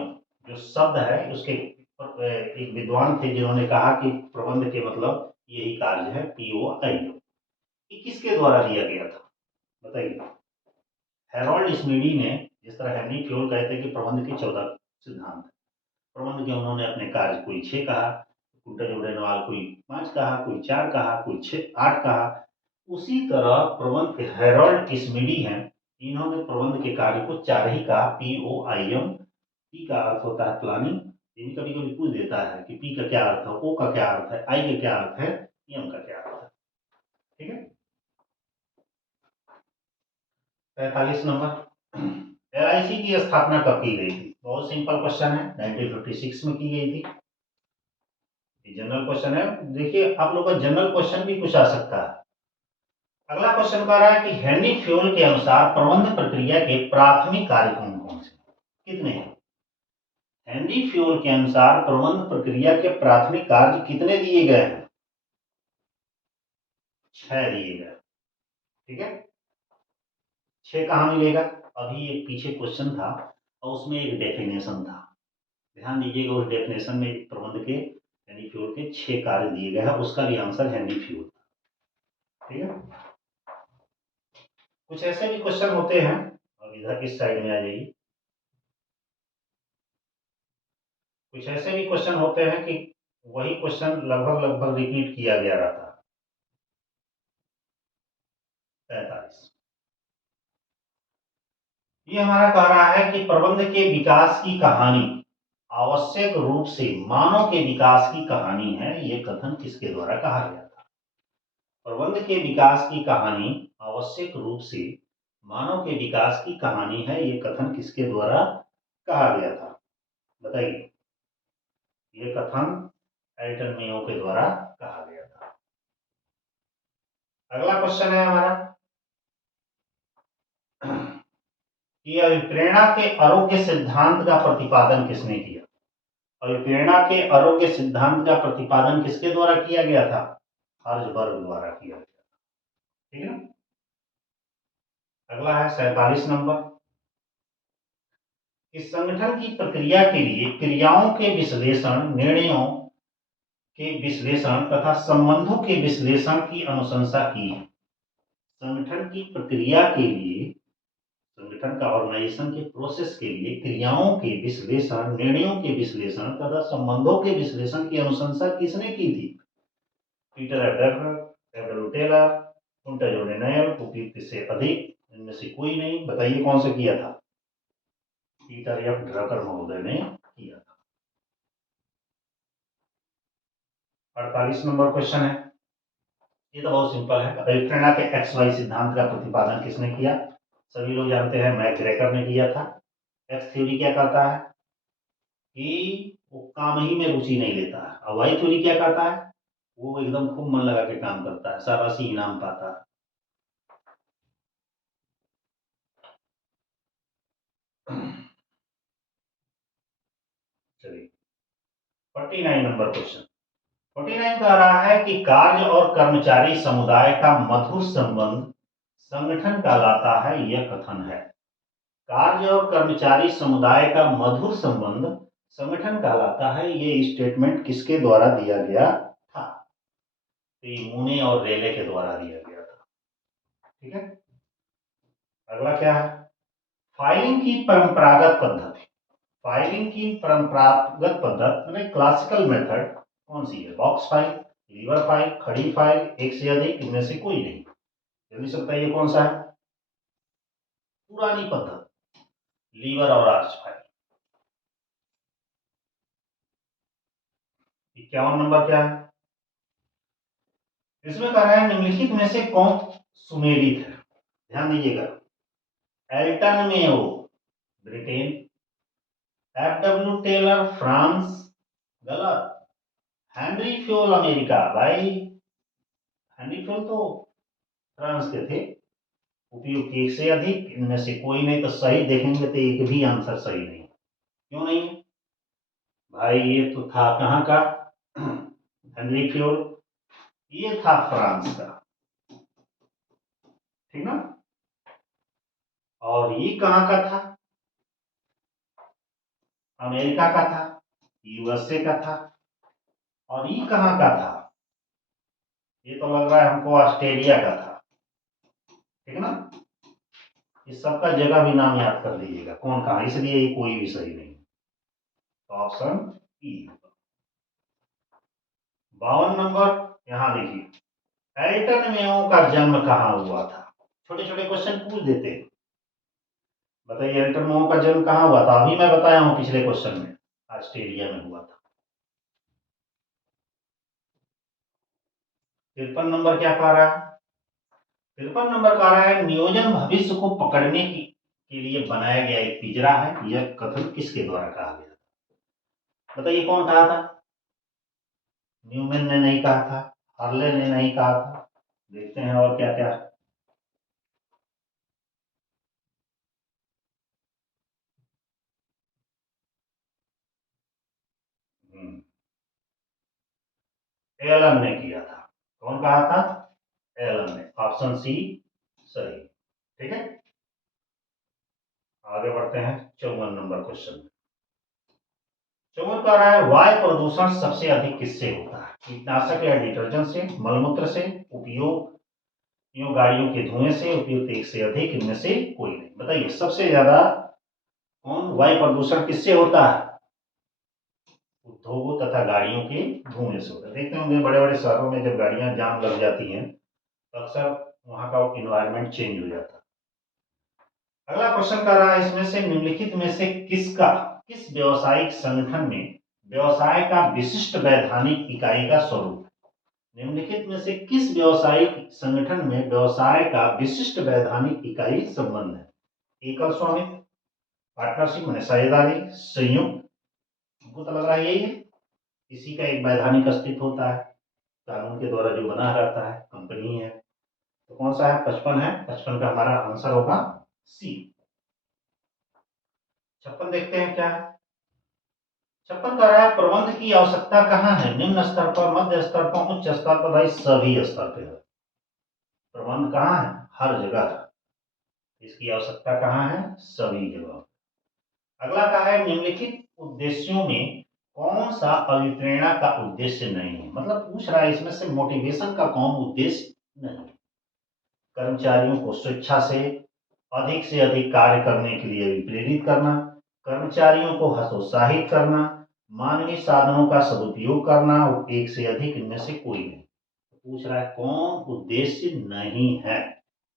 जो शब्द है उसके एक विद्वान थे जिन्होंने कहा कि प्रबंध के मतलब यही कार्य है POIM। ये किसके द्वारा दिया गया था? बताइए। हेरोल्ड स्मीडी ने, जिस तरह हेनरी फ्योल कहते हैं कि प्रबंध के 14 सिद्धांत, प्रबंध के उन्होंने अपने कार्य कोई 6 कहा, कुंटा जोड़ेनवाल कोई 5 कहा, कोई 4 कहा, कोई 8 कहा। उसी तरह प्रबंध के हेरोल्ड स्मीडी हैं, इन्होंने प्रबंध के कार्य को 4 ही कहा, POIM। पी का अर्थ होता है प्लानिंग, ये भी कभी कभी पूछ देता है कि पी का क्या अर्थ है, ओ का क्या अर्थ है, आई का क्या अर्थ है, एम का क्या अर्थ है, ठीक है। 43 नंबर, LIC की स्थापना कब की गई थी? बहुत सिंपल क्वेश्चन है, 1956 में की गई थी। जनरल क्वेश्चन है, देखिए आप लोग का जनरल क्वेश्चन भी कुछ आ सकता है। अगला क्वेश्चन कह रहा है कि हेनरी फ्यूल के अनुसार प्रबंध प्रक्रिया के प्राथमिक कार्य कौन कौन से, कितने हैं? हेनरी फ्यूल के अनुसार प्रबंध प्रक्रिया के प्राथमिक कार्य कितने दिए गए हैं? 6 दिए गए। ठीक है, 6 कहाँ मिलेगा? अभी एक पीछे क्वेश्चन था और उसमें एक डेफिनेशन था, ध्यान दीजिएगा। उस डेफिनेशन में प्रबंध के हेनरी फ्यूल के 6 कार्य दिए गए हैं, उसका भी आंसर हेनरी फ्यूल। ठीक है, कुछ ऐसे भी क्वेश्चन होते हैं, अब इधर इस साइड में आ जाइए। कुछ ऐसे भी क्वेश्चन होते हैं कि वही क्वेश्चन लगभग लगभग रिपीट किया गया रहता है। 45 ये हमारा कह रहा है कि प्रबंध के विकास की कहानी आवश्यक रूप से मानव के विकास की कहानी है, ये कथन किसके द्वारा कहा गया था? प्रबंध के विकास की कहानी आवश्यक रूप से मानव के विकास की कहानी है, ये कथन किसके द्वारा कहा गया था? बताइए। ये कथन एल्टन मेयो के द्वारा कहा गया था। अगला क्वेश्चन है हमारा कि अभिप्रेरणा के आरोग्य सिद्धांत का प्रतिपादन किसने किया? अभिप्रेरणा के आरोग्य सिद्धांत का प्रतिपादन किसके द्वारा किया गया था? हर्ज़बर्ग द्वारा किया गया। ठीक है ना। अगला है 47 नंबर, इस संगठन की प्रक्रिया के लिए क्रियाओं के विश्लेषण, निर्णयों के विश्लेषण तथा संबंधों के विश्लेषण की अनुशंसा की है। संगठन की प्रक्रिया के लिए, संगठन का ऑर्गेनाइजेशन के प्रोसेस के लिए क्रियाओं के विश्लेषण, निर्णयों के विश्लेषण तथा संबंधों के विश्लेषण की अनुशंसा किसने की थी? पीटर एडलर, एडल टेलर, उल्टा जोडेनायल, उपयुक्त से अधिक, इनमें से कोई नहीं। बताइए कौन सा किया था? पीटर एफ ड्रकर महोदय ने किया था। 48 नंबर क्वेश्चन है, ये तो बहुत सिंपल है। अभिप्रेरणा के एक्स वाई सिद्धांत का प्रतिपादन किसने किया? सभी लोग जानते हैं, मैकग्रेगर ने किया था। एक्स थ्योरी क्या कहता है कि वो काम ही में रुचि नहीं लेता है, और वाई थ्योरी क्या कहता है वो एकदम खूब मन लगा के काम करता है, शाबाशी इनाम पाता है। चलिए 49 नंबर क्वेश्चन, 49 कह रहा है कि कार्य और कर्मचारी समुदाय का मधुर संबंध संगठन कहलाता है, यह कथन है। कार्य और कर्मचारी समुदाय का मधुर संबंध संगठन कहलाता है, ये स्टेटमेंट किसके द्वारा दिया गया था? मूने और रेले के द्वारा दिया गया था। ठीक है, अगला क्या है? फाइलिंग की परंपरागत पद्धति, फाइलिंग की परंपरागत पद्धति मैंने क्लासिकल मेथड कौन सी है? बॉक्स फाइल, लीवर फाइल, खड़ी फाइल, एक से अधिक, इनमें से कोई नहीं। जल्दी से बताइए कौन सा है? पुरानी पद्धति, लीवर और आर्च फाइल। 51 नंबर क्या है? इसमें कह रहा है निम्नलिखित में से कौन सुमेलित है? ध्यान दीजिएगा। Elton Mayo Britain, F W Taylor France, गलत। हेनरी फ्यूल अमेरिका, भाई हेनरी फ्यूल तो फ्रांस के थे। उपयुक्त एक से अधिक, इनमें से कोई नहीं। तो सही देखेंगे तो एक भी आंसर सही नहीं। क्यों नहीं है भाई? ये तो था कहाँ का? हेनरी फ्यूल, ये था फ्रांस का। ठीक ना। और ये कहाँ का था? अमेरिका का था, यूएसए का था। और ये कहाँ का था? ये तो लग रहा है हमको ऑस्ट्रेलिया का था। ठीक है ना। इस सबका जगह भी नाम याद कर लीजिएगा कौन कहाँ, इसलिए ये कोई भी सही नहीं। तो ऑप्शन ई। 52 नंबर, यहां देखिए, एल्टन मेयो का जन्म कहाँ हुआ था? छोटे छोटे क्वेश्चन पूछ देते हैं। बताइए एल्टन मेयो का जन्म कहाँ हुआ था? अभी मैं बताया हूं पिछले क्वेश्चन में, ऑस्ट्रेलिया में हुआ था। 53 नंबर क्या कह रहा है? 53 नंबर कह रहा है नियोजन भविष्य को पकड़ने की के लिए बनाया गया एक पिंजरा है, यह कथन किसके द्वारा कहा गया? बताइए कौन कहा था? न्यूमैन ने नहीं कहा था, हर्ले ने नहीं कहा था। देखते हैं और क्या क्या। एलन ने किया था। कौन कहा था? एलन ने। ऑप्शन सी सही। ठीक है, आगे बढ़ते हैं 54 नंबर क्वेश्चन। 54 कह रहा है वायु प्रदूषण सबसे अधिक किससे होता है? कीटनाशक या डिटर्जेंट से, मलमूत्र से, उपयोग गाड़ियों के धुएं से, उपयुक्त एक से अधिक, इनमें से कोई नहीं। बताइए सबसे ज्यादा कौन वायु प्रदूषण किससे होता है? उद्योगों तथा गाड़ियों के धुएं से होता है। देखते होंगे बड़े बड़े शहरों में जब गाड़ियां जाम लग जाती हैं तो अक्सर वहां का इन्वायरमेंट चेंज हो जाता है। अगला क्वेश्चन कर रहा है इसमें से निम्नलिखित में से किस व्यवसायिक संगठन में व्यवसाय का विशिष्ट वैधानिक इकाई का स्वरूप? निम्नलिखित में से किस व्यवसायिक संगठन में व्यवसाय का विशिष्ट वैधानिक इकाई संबंध है? एकल स्वामित्व, पार्टनरशिप माने साझेदारी, संयुक्त, हमको तो लग रहा है यही है। किसी का एक वैधानिक अस्तित्व होता है, कानून के द्वारा जो बना रहता है, कंपनी है। तो कौन सा है? 55 है। 55 का हमारा आंसर होगा सी। 56 देखते हैं क्या है। 56 कह रहा है प्रबंध की आवश्यकता कहाँ है? निम्न स्तर पर, मध्य स्तर पर, उच्च स्तर पर, भाई सभी स्तर पे है। प्रबंध कहाँ है? हर जगह। इसकी आवश्यकता कहाँ है? सभी जगह। अगला कहा है निम्नलिखित उद्देश्यों में कौन सा अभिप्रेरणा का उद्देश्य नहीं है? मतलब पूछ रहा है इसमें से मोटिवेशन का कौन उद्देश्य नहीं? कर्मचारियों को स्वेच्छा से अधिक कार्य करने के लिए प्रेरित करना, कर्मचारियों को हतोत्साहित करना, मानवीय साधनों का सदुपयोग करना, एक से अधिक, इनमें से कोई नहीं। पूछ रहा है कौन उद्देश्य नहीं है,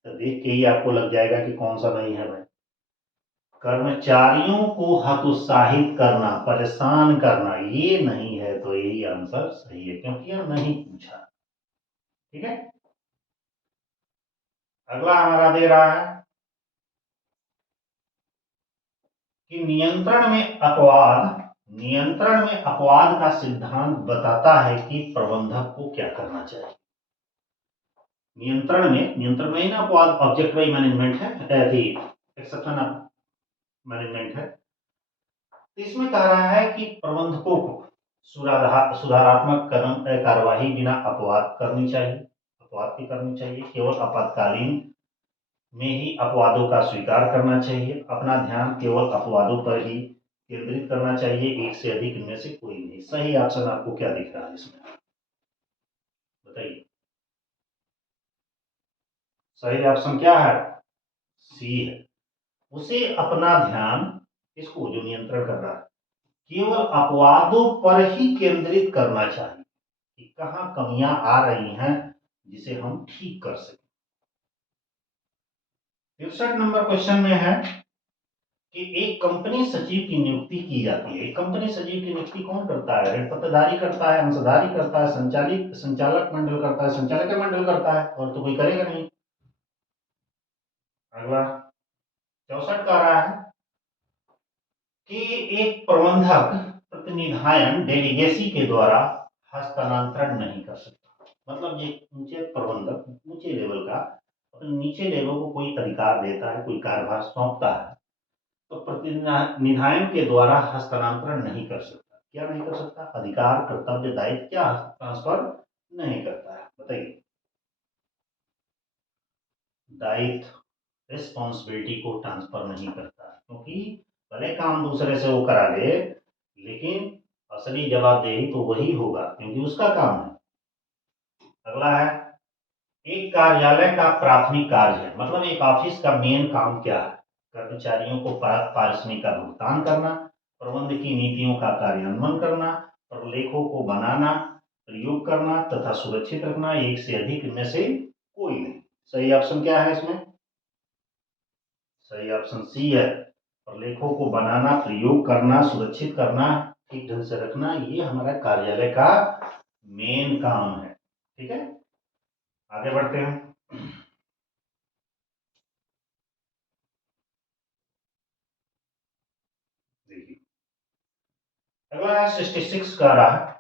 तो देख के ही आपको लग जाएगा कि कौन सा नहीं है भाई। कर्मचारियों को हतोत्साहित करना, परेशान करना, ये नहीं है, तो यही आंसर सही है क्योंकि यह नहीं पूछा। ठीक है, अगला हमारा दे रहा है कि नियंत्रण में अपवाद का सिद्धांत बताता है कि प्रबंधक को क्या करना चाहिए। नियंत्रण में ही ना अपवाद ऑब्जेक्ट वाइज मैनेजमेंट है, एक्सेप्शन मैनेजमेंट है। तो इसमें कह रहा है कि प्रबंधकों को सुधारात्मक कदम कार्यवाही बिना अपवाद करनी चाहिए, अपवाद की करनी चाहिए। केवल आपातकालीन में ही अपवादों का स्वीकार करना चाहिए। अपना ध्यान केवल अपवादों पर ही केंद्रित करना चाहिए, एक से अधिक इनमें से कोई नहीं। सही ऑप्शन आपको क्या दिख रहा है इसमें? बताइए सही ऑप्शन क्या है? सी है। उसे अपना ध्यान, इसको जो नियंत्रण कर रहा है, केवल अपवादों पर ही केंद्रित करना चाहिए कि कहाँ कमियां आ रही हैं जिसे हम ठीक कर सकें। 63 नंबर क्वेश्चन में है कि एक कंपनी सचिव की नियुक्ति की जाती है। एक कंपनी सचिव की नियुक्ति कौन करता है? ऋण पत्रधारी करता है, अंशधारी करता है, संचालक मंडल करता है, संचालक मंडल करता है, और तो कोई करेगा नहीं। अगला 64 का रहा है कि एक प्रबंधक प्रतिनिधायन डेलीगेसी के द्वारा हस्तांतरण नहीं कर सकता। मतलब ये ऊंचे प्रबंधक, ऊंचे लेवल का अपने नीचे लेवल को कोई अधिकार देता है, कोई कार्यभार सौंपता है, तो प्रतिनिधायन के द्वारा हस्तांतरण नहीं कर सकता। क्या नहीं कर सकता? अधिकार, कर्तव्य, दायित्व क्या ट्रांसफर नहीं करता है। बताइए दायित्व, रिस्पॉन्सिबिलिटी को ट्रांसफर नहीं करता, क्योंकि भले काम दूसरे से वो करा ले, लेकिन असली जवाबदेही तो वही होगा क्योंकि उसका काम है। अगला है एक कार्यालय का प्राथमिक कार्य है, मतलब एक ऑफिस का मेन काम क्या है? कर्मचारियों को पारिश्रमिक का भुगतान करना, प्रबंध की नीतियों का कार्यान्वयन करना, प्रलेखों को बनाना, प्रयोग करना तथा सुरक्षित रखना, एक से अधिक, इनमें से कोई नहीं। सही ऑप्शन क्या है इसमें? सही ऑप्शन सी है। प्रलेखों को बनाना, प्रयोग करना, सुरक्षित करना, ठीक ढंग से रखना, ये हमारा कार्यालय का मेन काम है। ठीक है, आगे बढ़ते हैं। अगला है 66 का रहा है,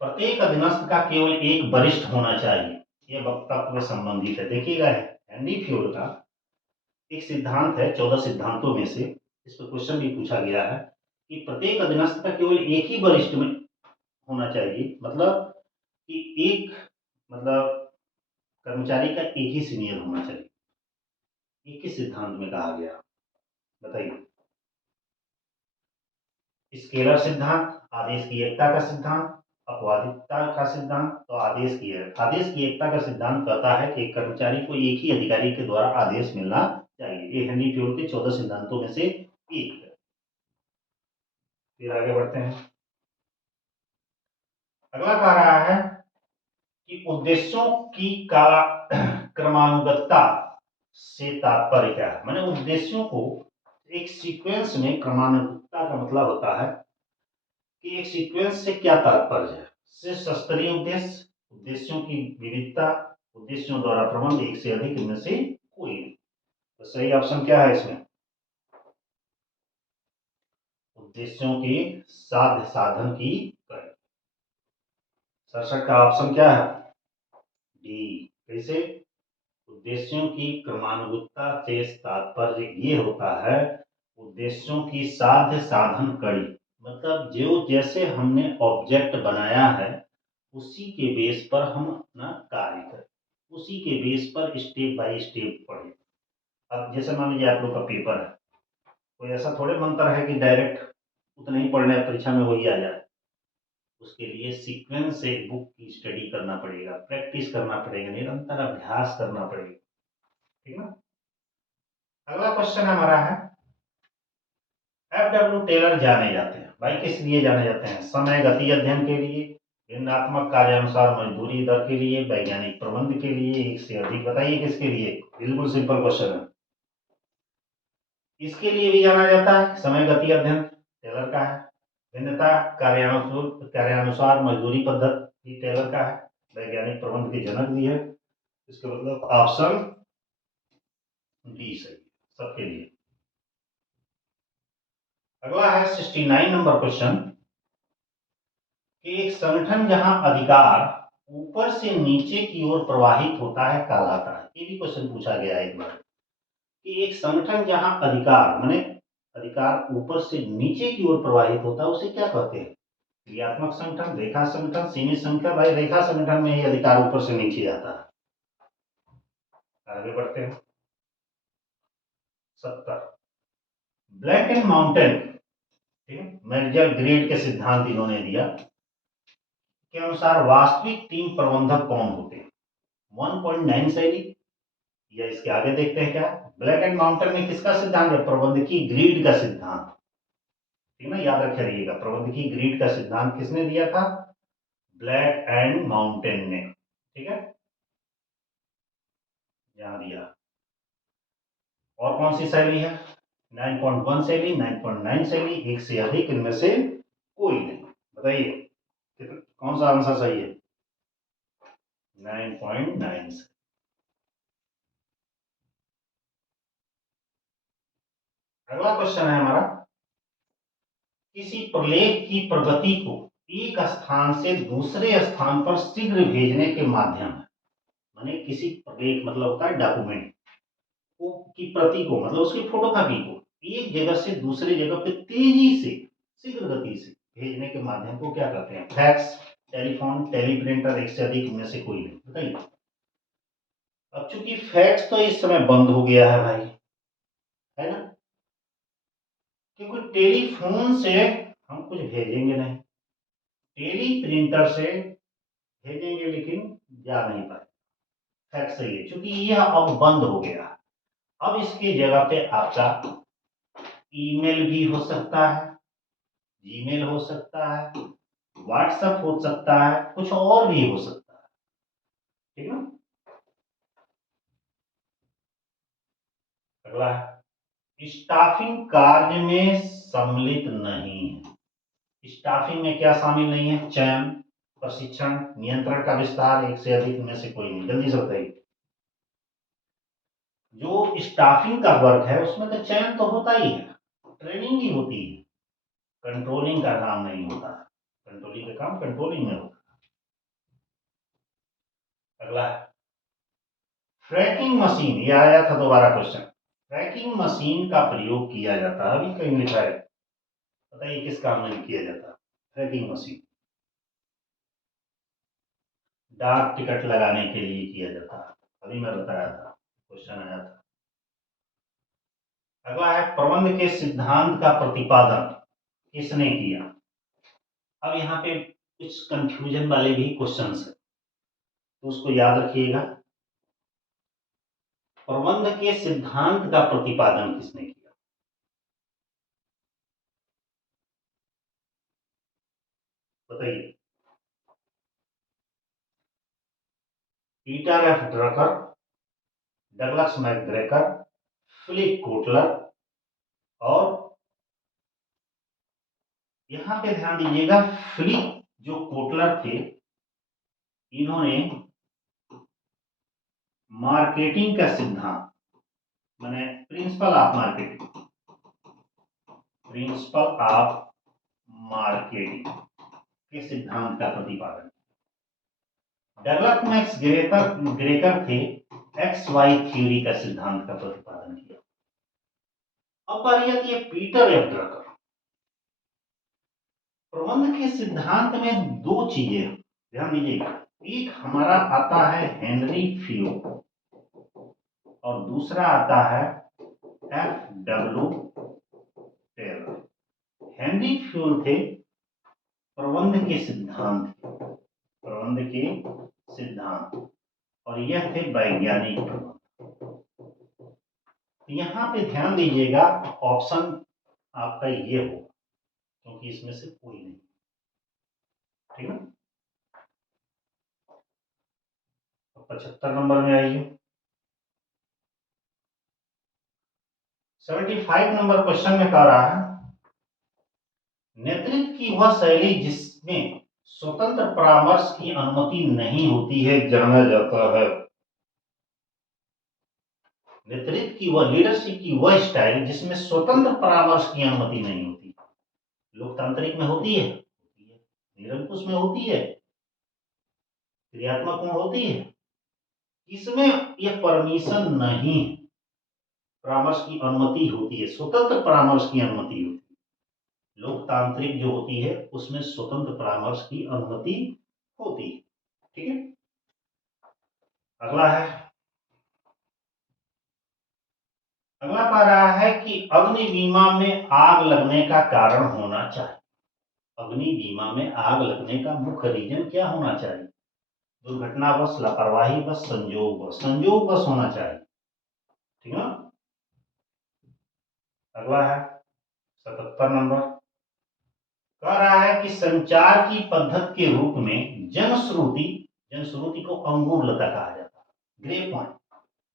प्रत्येक अधीनस्थ का केवल एक वरिष्ठ होना चाहिए। यह वक्तव्य संबंधित है। देखिएगा, हेनरी फ्योल का एक सिद्धांत है 14 सिद्धांतों में से, इस पर क्वेश्चन भी पूछा गया है कि प्रत्येक अधीनस्थ का केवल एक ही वरिष्ठ में होना चाहिए, मतलब कि एक, मतलब कर्मचारी का एक ही सीनियर होना चाहिए। एक ही सिद्धांत में कहा गया, बताइए। स्केलर सिद्धांत, आदेश की एकता का सिद्धांत, अपवादितता का सिद्धांत, तो आदेश की एकता का सिद्धांत कहता है कि एक कर्मचारी को एक ही अधिकारी के द्वारा आदेश मिलना चाहिए। ये हेनरी फ्योल के 14 सिद्धांतों में से एक है। फिर आगे बढ़ते हैं। अगला कह रहा है कि उद्देश्यों की काला क्रमानुगतता से तात्पर्य क्या है। माने उद्देश्यों को एक सीक्वेंस में क्रमानुगतता का मतलब होता है कि एक सीक्वेंस से क्या तात्पर्य है। स्तरीय उद्देश्य, उद्देश्यों की विविधता, उद्देश्यों द्वारा प्रबंध, एक से अधिक, इनमें से कोई नहीं। तो सही ऑप्शन क्या है इसमें? उद्देश्यों के साध्य साधन की कड़ी। शीर्षक का ऑप्शन क्या है? डी। कैसे? उद्देश्यों की क्रमानुगतता से तात्पर्य ये होता है, उद्देश्यों की साध्य साधन कड़ी, मतलब जो जैसे हमने ऑब्जेक्ट बनाया है उसी के बेस पर हम अपना कार्य करें, उसी के बेस पर स्टेप बाय स्टेप पढ़ें। अब जैसे मान लीजिए आप लोग का पेपर है, कोई ऐसा थोड़े मंत्र है कि डायरेक्ट उतना ही पढ़ना है परीक्षा में वही आ जाए। उसके लिए सीक्वेंस से बुक की स्टडी करना पड़ेगा, प्रैक्टिस करना पड़ेगा, निरंतर अभ्यास करना पड़ेगा। ठीक है ना? अगला क्वेश्चन हमारा है, एफ डब्ल्यू टेलर जाने जाते हैं भाई, किस लिए जाने जाते हैं? समय गति अध्ययन के लिए, भिन्नात्मक कार्यानुसार मजदूरी दर के लिए, वैज्ञानिक प्रबंध के लिए, एक से अधिक। बताइए किसके लिए? बिल्कुल सिंपल क्वेश्चन है। इसके लिए भी जाना जाता है, समय गति अध्ययन टेलर का है, भिन्नता कार्यानुसार मजदूरी पद्धति टेलर का है, वैज्ञानिक प्रबंध के जनक भी है। इसका मतलब ऑप्शन डी सही सबके लिए। अगला है 69 नंबर क्वेश्चन, कि एक संगठन जहां अधिकार ऊपर से नीचे की ओर प्रवाहित होता है कहलाता है। ये भी क्वेश्चन पूछा गया है एक बार, कि एक संगठन जहां अधिकार माने अधिकार ऊपर से नीचे की ओर प्रवाहित होता है उसे क्या कहते हैं? क्रियात्मक संगठन, रेखा संगठन, सीमित संगठन। भाई रेखा संगठन में ही अधिकार ऊपर से नीचे जाता है। आगे बढ़ते हैं। 70, ब्लैक एंड माउंटेन, ठीक है, मैनेजर ग्रेड के सिद्धांत इन्होंने दिया के अनुसार वास्तविक टीम प्रबंधक कौन होते हैं? 1.9 शैली, या इसके आगे देखते हैं क्या? ब्लैक एंड माउंटेन में किसका सिद्धांत है? प्रबंधकीय ग्रिड का सिद्धांत। ठीक है ना, याद रखिएगा, प्रबंधकीय ग्रिड का सिद्धांत किसने दिया था? ब्लैक एंड माउंटेन ने। ठीक है, यहां दिया। और कौन सी शैली है? 9.1 शैली, 9.9 शैली, एक से अधिक, इनमें से कोई नहीं। बताइए कौन सा आंसर सही है? 9.9 से। अगला क्वेश्चन है हमारा, किसी प्रलेख की प्रगति को एक स्थान से दूसरे स्थान पर शीघ्र भेजने के माध्यम है। माने किसी प्रलेख मतलब होता है डॉक्यूमेंट को, की प्रति को मतलब उसकी फोटोकॉपी को एक जगह से दूसरे जगह पे तेजी से, शीघ्र गति से भेजने के माध्यम को क्या कहते हैं? फैक्स, टेलीफोन, टेलीप्रिंटर, एक से अधिक, इनमें से कोई नहीं। बताइए। अब चूंकि फैक्स तो इस समय बंद हो गया है भाई, है ना, क्योंकि टेलीफोन से हम कुछ भेजेंगे नहीं, टेली प्रिंटर से भेजेंगे लेकिन जा नहीं पाए। फैक्ट सही है, क्योंकि यह अब बंद हो गया। अब इसकी जगह पे आपका ईमेल भी हो सकता है, जीमेल हो सकता है, व्हाट्सएप हो सकता है, कुछ और भी हो सकता है। ठीक है। अगला है, स्टाफिंग कार्य में सम्मिलित नहीं है। स्टाफिंग में क्या शामिल नहीं है? चयन, प्रशिक्षण, नियंत्रण का विस्तार, एक से अधिक में से कोई नहीं। जल्दी से बताइए। जो स्टाफिंग का वर्क है उसमें तो चयन तो होता ही है, ट्रेनिंग भी होती है, कंट्रोलिंग का काम नहीं होता। कंट्रोलिंग का काम कंट्रोलिंग में होता। अगला है ट्रैकिंग मशीन। ये आया था दोबारा क्वेश्चन। ट्रैकिंग मशीन का प्रयोग किया जाता है, अभी कहीं लिखा है, बताइए किस काम में किया जाता है ट्रैकिंग मशीन? डाक टिकट लगाने के लिए किया जाता है, अभी मैं बताया था, क्वेश्चन आया था। अगला है प्रबंध के सिद्धांत का प्रतिपादन किसने किया? अब यहाँ पे कुछ कंफ्यूजन वाले भी क्वेश्चंस है, तो उसको याद रखिएगा। प्रबंध के सिद्धांत का प्रतिपादन किसने किया? बताइए। Peter F Drucker, Douglas McGregor, Philip Kotler, और यहां पे ध्यान दीजिएगा, फिलिप जो कोटलर थे, इन्होंने मार्केटिंग का सिद्धांत, माने principle of marketing, principle of marketing के सिद्धांत का प्रतिपादन। डगलस मैक्स ग्रेकर थे एक्स वाई थ्योरी का सिद्धांत का प्रतिपादन किया। अब बारी आती है पीटर एफ ड्रकर। प्रबंध के सिद्धांत में दो चीजें ध्यान दीजिएगा, एक हमारा आता है हेनरी फियो और दूसरा आता है F W Taylor. Henri Fayol थे प्रबंध के सिद्धांत, प्रबंध के सिद्धांत, और यह थे वैज्ञानिक प्रबंध। यहां पे ध्यान दीजिएगा, ऑप्शन आपका ये हो, क्योंकि इसमें से कोई नहीं, ठीक है। 75 नंबर में आइए। 75 नंबर क्वेश्चन में कह रहा है नेतृत्व की वह शैली जिसमें स्वतंत्र परामर्श की अनुमति नहीं होती है जाना जाता है। नेतृत्व की वह, लीडरशिप की वह स्टाइल जिसमें स्वतंत्र परामर्श की अनुमति नहीं होती। लोकतांत्रिक में होती है, निरंकुश में होती है, क्रियात्मक में होती है, इसमें यह परमिशन नहीं, परामर्श की अनुमति होती है, स्वतंत्र परामर्श की अनुमति होती है। लोकतांत्रिक जो होती है उसमें स्वतंत्र परामर्श की अनुमति होती है, ठीक है। अगला है, अगला कह रहा है कि अग्नि बीमा में आग लगने का कारण होना चाहिए। अग्नि बीमा में आग लगने का मुख्य रीजन क्या होना चाहिए? दुर्घटनावश, लापरवाही बस, संजोगवश, संजोगवश होना चाहिए, ठीक है। अगला है 77 नंबर, कह रहा है कि संचार की पद्धति के रूप में जनश्रुति, जनश्रुति को अंगूर लता कहा जाता है, ग्रे पॉइंट।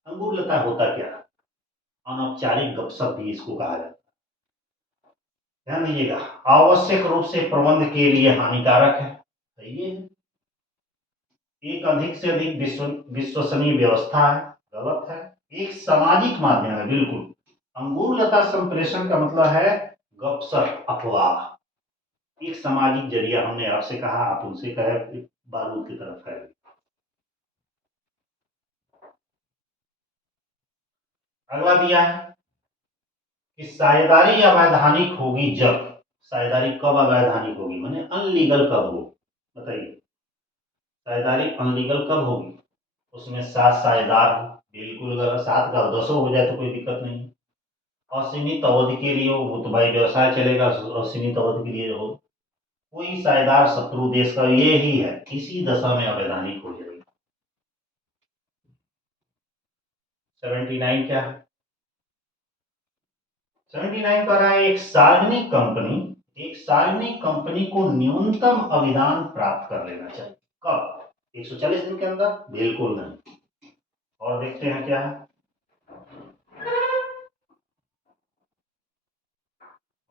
अंगूर लता होता क्या है? अनौपचारिक गपशप भी इसको कहा जाता है। ध्यान दीजिएगा, आवश्यक रूप से प्रबंध के लिए हानिकारक है, सही है। एक अधिक से अधिक विश्वसनीय व्यवस्था है, गलत है। एक सामाजिक माध्यम है, बिल्कुल। अंगूर लता संप्रेषण का मतलब है गपशप, अफवाह। एक सामाजिक जरिया, हमने आपसे कहा, आप उनसे कहे, बारूद की तरफ है। अगला दिया है कि साझेदारी अवैधानिक होगी जब, साझेदारी कब अवैधानिक होगी, माने अनलीगल कब हो, बताइए। साझेदारी अनलीगल कब होगी? उसमें 7 साझेदार हो, बिल्कुल गलत। 7 का 10 हो जाए तो कोई दिक्कत नहीं। असीमित अवधि के लिए हो तो भाई व्यवसाय चलेगा, असीमित अवधि के लिए हो। कोई साझेदार शत्रु देश का, ये ही है, इसी दशा में अवैधानिक हो जाएगी। 79 क्या है? 79 कह रहा है एक सार्वजनिक कंपनी, एक सार्वजनिक कंपनी को न्यूनतम अभिदान प्राप्त कर लेना चाहिए। कब? 140 दिन के अंदर? बिल्कुल नहीं। और देखते हैं क्या है,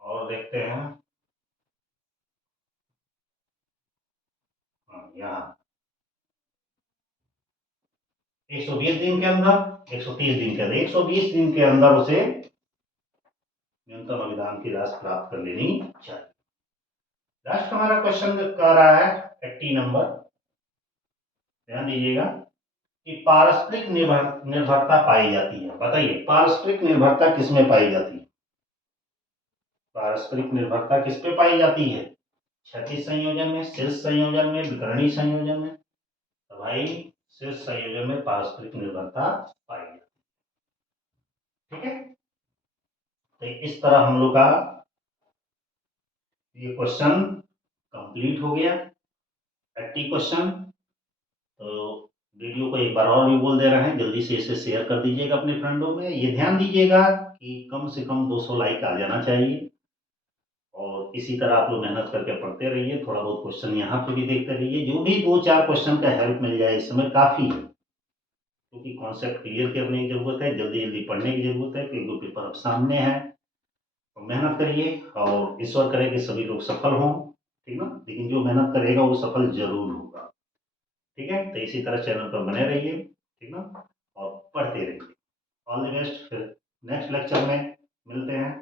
और देखते हैं। यहाँ 120 दिन के अंदर, 130 दिन के अंदर, 120 दिन के अंदर उसे न्यूनतम अभिदान की राशि प्राप्त कर लेनी चाहिए। लास्ट हमारा क्वेश्चन कह रहा है 80 नंबर, ध्यान दीजिएगा कि पारस्परिक निर्भरता पाई जाती है। बताइए पारस्परिक निर्भरता किसमें पाई जाती है? पारस्परिक निर्भरता किस पे पाई जाती है? क्षैतिज संयोजन में, शीर्ष संयोजन में, विकर्णी संयोजन में? तो भाई शीर्ष संयोजन में पारस्परिक निर्भरता पाई जाती है। ठीक है, तो इस तरह हम लोग का ये क्वेश्चन कंप्लीट हो गया, 80 क्वेश्चन। तो वीडियो को एक बार और भी बोल दे रहे हैं, जल्दी से इसे शेयर कर दीजिएगा अपने फ्रेंडों में। ये ध्यान दीजिएगा कि कम से कम 200 लाइक आ जाना चाहिए, और इसी तरह आप लोग मेहनत करके पढ़ते रहिए। थोड़ा बहुत क्वेश्चन यहाँ पे भी देखते रहिए, जो भी 2-4 क्वेश्चन का हेल्प मिल जाए इस समय काफ़ी है, क्योंकि कॉन्सेप्ट क्लियर करने की ज़रूरत है, जल्दी जल्दी पढ़ने की ज़रूरत है, क्योंकि पेपर अब सामने है। तो मेहनत करिए और ईश्वर करे कि सभी लोग सफल हों, ठीक ना। लेकिन जो मेहनत करेगा वो सफल जरूर होगा। ठीक है, तो इसी तरह चैनल पर बने रहिए, ठीक ना, और पढ़ते रहिए। All the best. फिर नेक्स्ट लेक्चर में मिलते हैं।